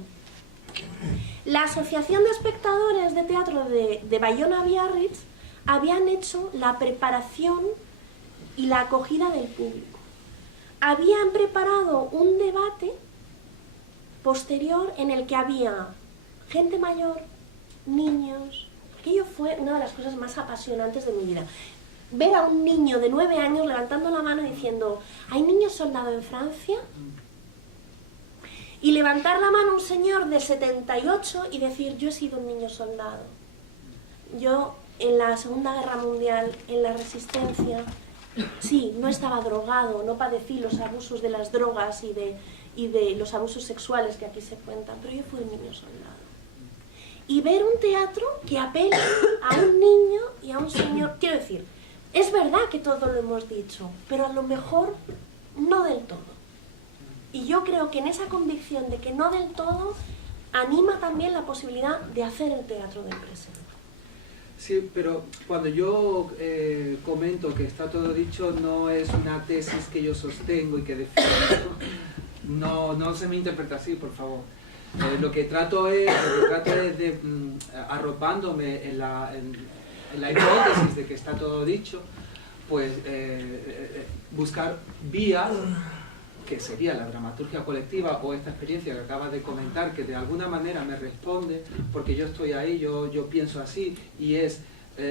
La Asociación de Espectadores de Teatro de Bayona-Biarritz habían hecho la preparación y la acogida del público. Habían preparado un debate posterior en el que había gente mayor, niños. Aquello fue una de las cosas más apasionantes de mi vida. Ver a un niño de 9 años levantando la mano y diciendo ¿hay niños soldado en Francia? Y levantar la mano un señor de 78 y decir yo he sido un niño soldado. Yo en la Segunda Guerra Mundial, en la Resistencia, sí, no estaba drogado, no padecí los abusos de las drogas y de los abusos sexuales que aquí se cuentan, pero yo fui un niño soldado. Y ver un teatro que apela a un niño y a un señor, quiero decir, es verdad que todo lo hemos dicho, pero a lo mejor no del todo. Y yo creo que en esa convicción de que no del todo, anima también la posibilidad de hacer el teatro del presente. Sí, pero cuando yo comento que está todo dicho, no es una tesis que yo sostengo y que defiendo. No se me interpreta así, por favor. Lo que trato es de, arropándome en la hipótesis de que está todo dicho, pues buscar vías, que sería la dramaturgia colectiva o esta experiencia que acabas de comentar, que de alguna manera me responde, porque yo estoy ahí, yo pienso así, y es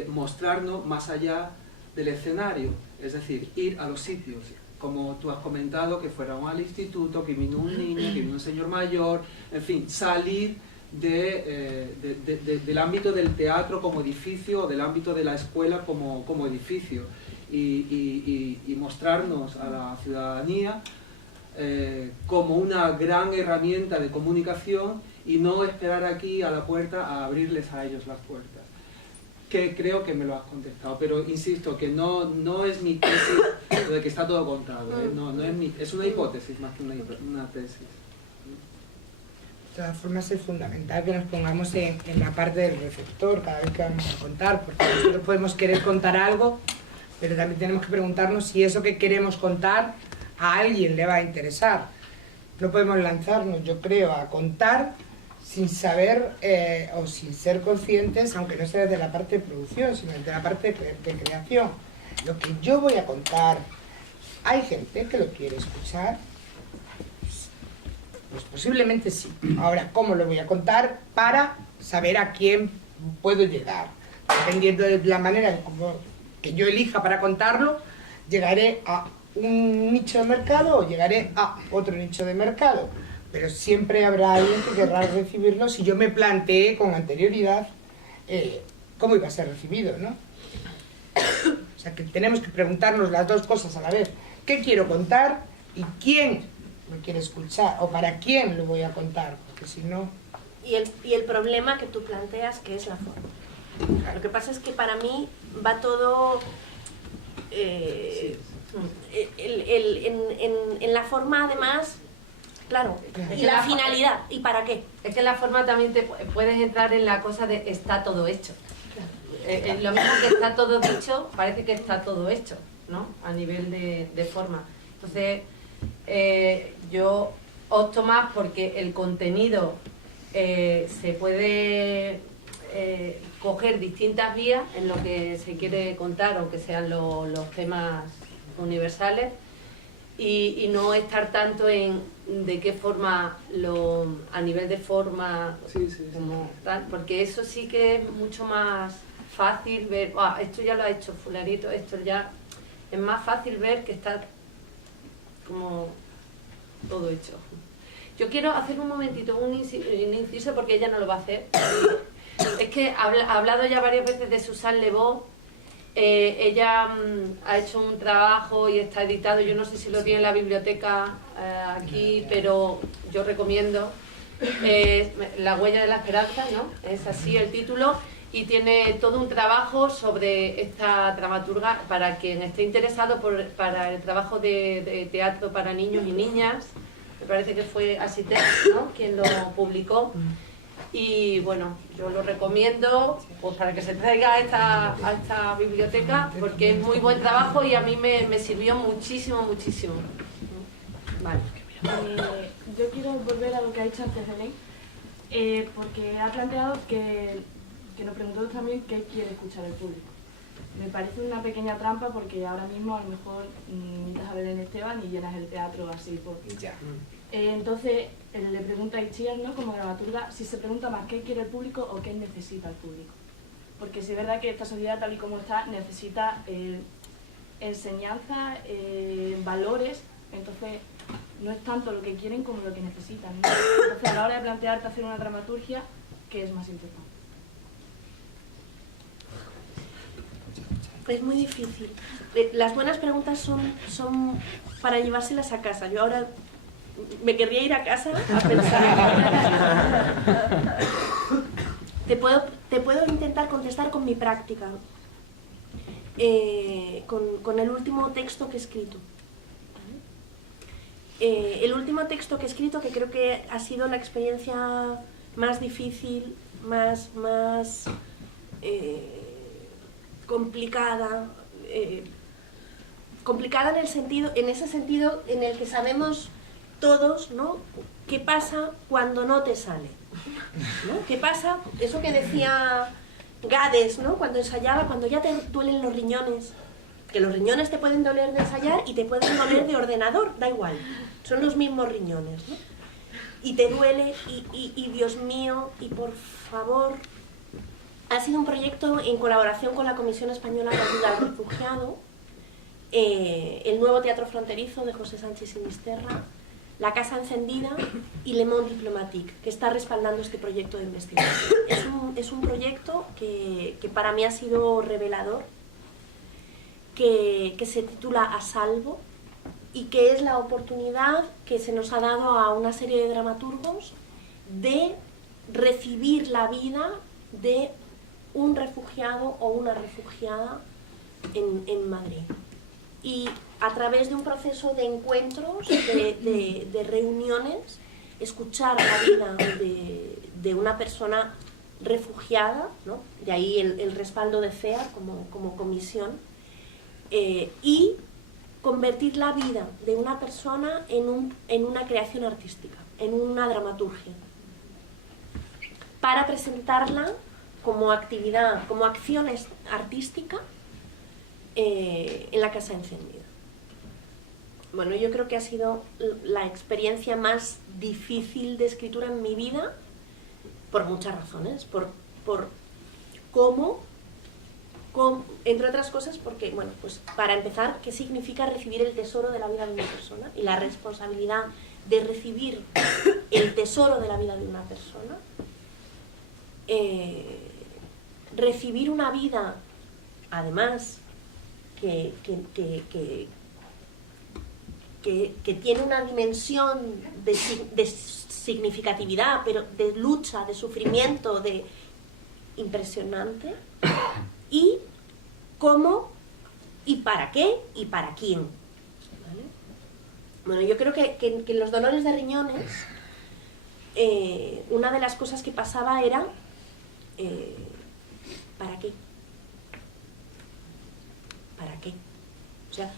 mostrarnos más allá del escenario, es decir, ir a los sitios, como tú has comentado, que fueron al instituto, que vino un niño, que vino un señor mayor, en fin, salir del ámbito del teatro como edificio, o del ámbito de la escuela como edificio, y mostrarnos a la ciudadanía como una gran herramienta de comunicación y no esperar aquí a la puerta a abrirles a ellos las puertas. Que creo que me lo has contestado, pero insisto que no es mi tesis lo de que está todo contado, es una hipótesis más que una tesis. De todas formas es fundamental que nos pongamos en la parte del receptor cada vez que vamos a contar, porque nosotros podemos querer contar algo, pero también tenemos que preguntarnos si eso que queremos contar a alguien le va a interesar. No podemos lanzarnos, yo creo, a contar sin saber o sin ser conscientes, aunque no sea desde la parte de producción, sino desde la parte de creación. Lo que yo voy a contar, ¿hay gente que lo quiere escuchar? Pues posiblemente sí. Ahora, ¿cómo lo voy a contar? Para saber a quién puedo llegar. Dependiendo de la manera que yo elija para contarlo, llegaré a un nicho de mercado o llegaré a otro nicho de mercado. Pero siempre habrá alguien que querrá recibirlo si yo me planteé con anterioridad cómo iba a ser recibido, ¿no? O sea que tenemos que preguntarnos las dos cosas a la vez. ¿Qué quiero contar y quién me quiere escuchar? ¿O para quién lo voy a contar? Porque si no... Y el problema que tú planteas, que es la forma. Lo que pasa es que para mí va todo... en la forma además, claro, y la finalidad, ¿y para qué? Es que en la forma también te puedes entrar en la cosa de está todo hecho. Lo mismo que está todo dicho, parece que está todo hecho, ¿no? A nivel de forma. Entonces, yo opto más porque el contenido se puede coger distintas vías en lo que se quiere contar o que sean los temas universales y no estar tanto en de qué forma, a nivel de forma, como tal, porque eso sí que es mucho más fácil ver, esto ya lo ha hecho fulanito, esto ya es más fácil ver que está como todo hecho. Yo quiero hacer un momentito un inciso porque ella no lo va a hacer. Es que ha hablado ya varias veces de Susan Le Beau. Ella ha hecho un trabajo y está editado, yo no sé si lo tiene en la biblioteca aquí, pero yo recomiendo La huella de la esperanza, ¿no? Es así el título, y tiene todo un trabajo sobre esta dramaturga para quien esté interesado para el trabajo de teatro para niños y niñas. Me parece que fue Asiter, ¿no?, quien lo publicó. Y bueno, yo lo recomiendo pues para que se traiga a esta biblioteca porque es muy buen trabajo y a mí me sirvió muchísimo, muchísimo. Vale. Yo quiero volver a lo que ha dicho antes Belén, porque ha planteado que nos preguntó también qué quiere escuchar el público. Me parece una pequeña trampa porque ahora mismo a lo mejor imitas a Belén Esteban y llenas el teatro así por... Entonces le pregunta a Itziar, ¿no?, como dramaturga, si se pregunta más qué quiere el público o qué necesita el público. Porque sí es verdad que esta sociedad tal y como está necesita enseñanza, valores, entonces no es tanto lo que quieren como lo que necesitan, ¿no? Entonces a la hora de plantearte hacer una dramaturgia, ¿qué es más importante? Es muy difícil. Las buenas preguntas son para llevárselas a casa. Yo ahora me querría ir a casa a pensar. Te puedo intentar contestar con mi práctica, con el último texto que he escrito. El último texto que he escrito, que creo que ha sido la experiencia más difícil, más complicada, complicada en ese sentido en el que sabemos todos, ¿no?, qué pasa cuando no te sale, ¿no? ¿Qué pasa? Eso que decía Gades, ¿no?, cuando ensayaba, cuando ya te duelen los riñones, que los riñones te pueden doler de ensayar y te pueden doler de ordenador, da igual, son los mismos riñones, ¿no? Y te duele y Dios mío, y por favor. Ha sido un proyecto en colaboración con la Comisión Española de Ayuda al Refugiado, el nuevo Teatro Fronterizo de José Sánchez Sinisterra, La Casa Encendida y Le Monde Diplomatique, que está respaldando este proyecto de investigación. Es un proyecto que para mí ha sido revelador, que se titula A Salvo y que es la oportunidad que se nos ha dado a una serie de dramaturgos de recibir la vida de un refugiado o una refugiada en Madrid. Y a través de un proceso de encuentros, de reuniones, escuchar la vida de una persona refugiada, ¿no?, de ahí el respaldo de CEA como comisión, y convertir la vida de una persona en una creación artística, en una dramaturgia, para presentarla como actividad, como acción artística en la Casa Encendida. Bueno, yo creo que ha sido la experiencia más difícil de escritura en mi vida, por muchas razones, por cómo, entre otras cosas, porque, bueno, pues para empezar, ¿qué significa recibir el tesoro de la vida de una persona? Y la responsabilidad de recibir el tesoro de la vida de una persona. Recibir una vida, además, que tiene una dimensión de significatividad, pero de lucha, de sufrimiento, impresionante. Y cómo, y para qué, y para quién. Bueno, yo creo que los dolores de riñones, una de las cosas que pasaba era, ¿para qué? ¿Para qué? O sea,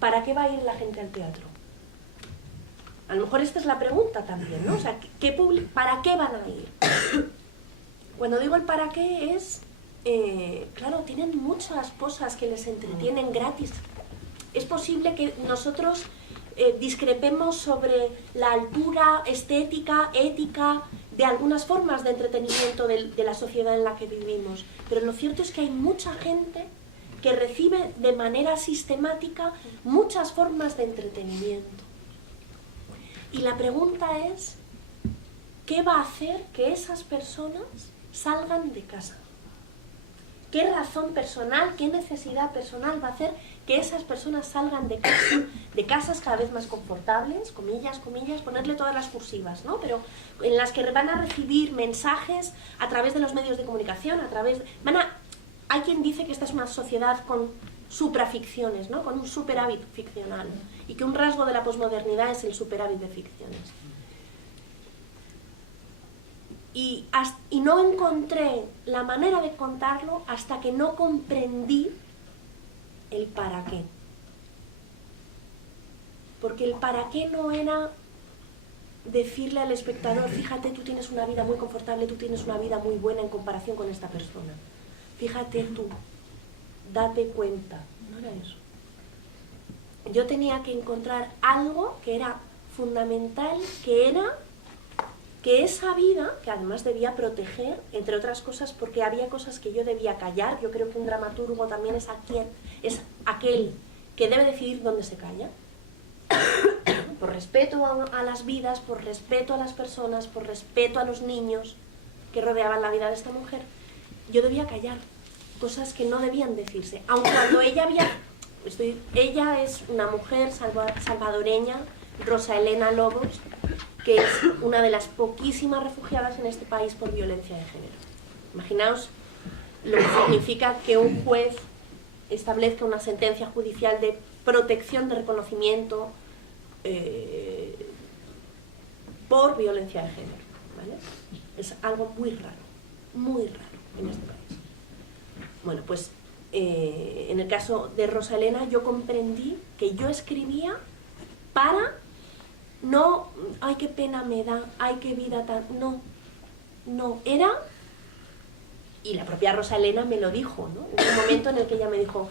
¿para qué va a ir la gente al teatro? A lo mejor esta es la pregunta también, ¿no? O sea, ¿para qué van a ir? Cuando digo el para qué es, claro, tienen muchas cosas que les entretienen gratis. Es posible que nosotros discrepemos sobre la altura estética, ética, de algunas formas de entretenimiento de la sociedad en la que vivimos. Pero lo cierto es que hay mucha gente que recibe de manera sistemática muchas formas de entretenimiento. Y la pregunta es, ¿qué va a hacer que esas personas salgan de casa? ¿Qué razón personal, qué necesidad personal va a hacer que esas personas salgan de casa, de casas cada vez más confortables, comillas, comillas, ponerle todas las cursivas, ¿no? Pero en las que van a recibir mensajes a través de los medios de comunicación, hay quien dice que esta es una sociedad con supraficciones, ¿no? Con un superávit ficcional, y que un rasgo de la posmodernidad es el superávit de ficciones. Y no encontré la manera de contarlo hasta que no comprendí el para qué. Porque el para qué no era decirle al espectador, fíjate, tú tienes una vida muy confortable, tú tienes una vida muy buena en comparación con esta persona. Fíjate tú, date cuenta. No era eso. Yo tenía que encontrar algo que era fundamental, que era que esa vida, que además debía proteger, entre otras cosas porque había cosas que yo debía callar. Yo creo que un dramaturgo también es aquel que debe decidir dónde se calla. Por respeto a las vidas, por respeto a las personas, por respeto a los niños que rodeaban la vida de esta mujer, yo debía callar cosas que no debían decirse. Aun cuando ella es una mujer salvadoreña, Rosa Elena Lobos, que es una de las poquísimas refugiadas en este país por violencia de género. Imaginaos lo que significa que un juez establezca una sentencia judicial de protección, de reconocimiento por violencia de género, ¿vale? Es algo muy raro en este país. Bueno, pues en el caso de Rosa Elena yo comprendí que yo escribía para no, ay, qué pena me da, ay, qué vida tan... No, era... Y la propia Rosa Elena me lo dijo, ¿no? En un momento en el que ella me dijo,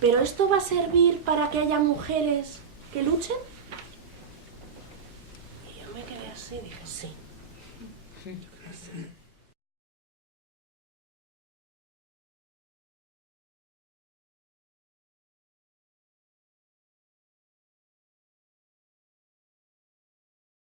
¿pero esto va a servir para que haya mujeres que luchen? Y yo me quedé así, dije, sí.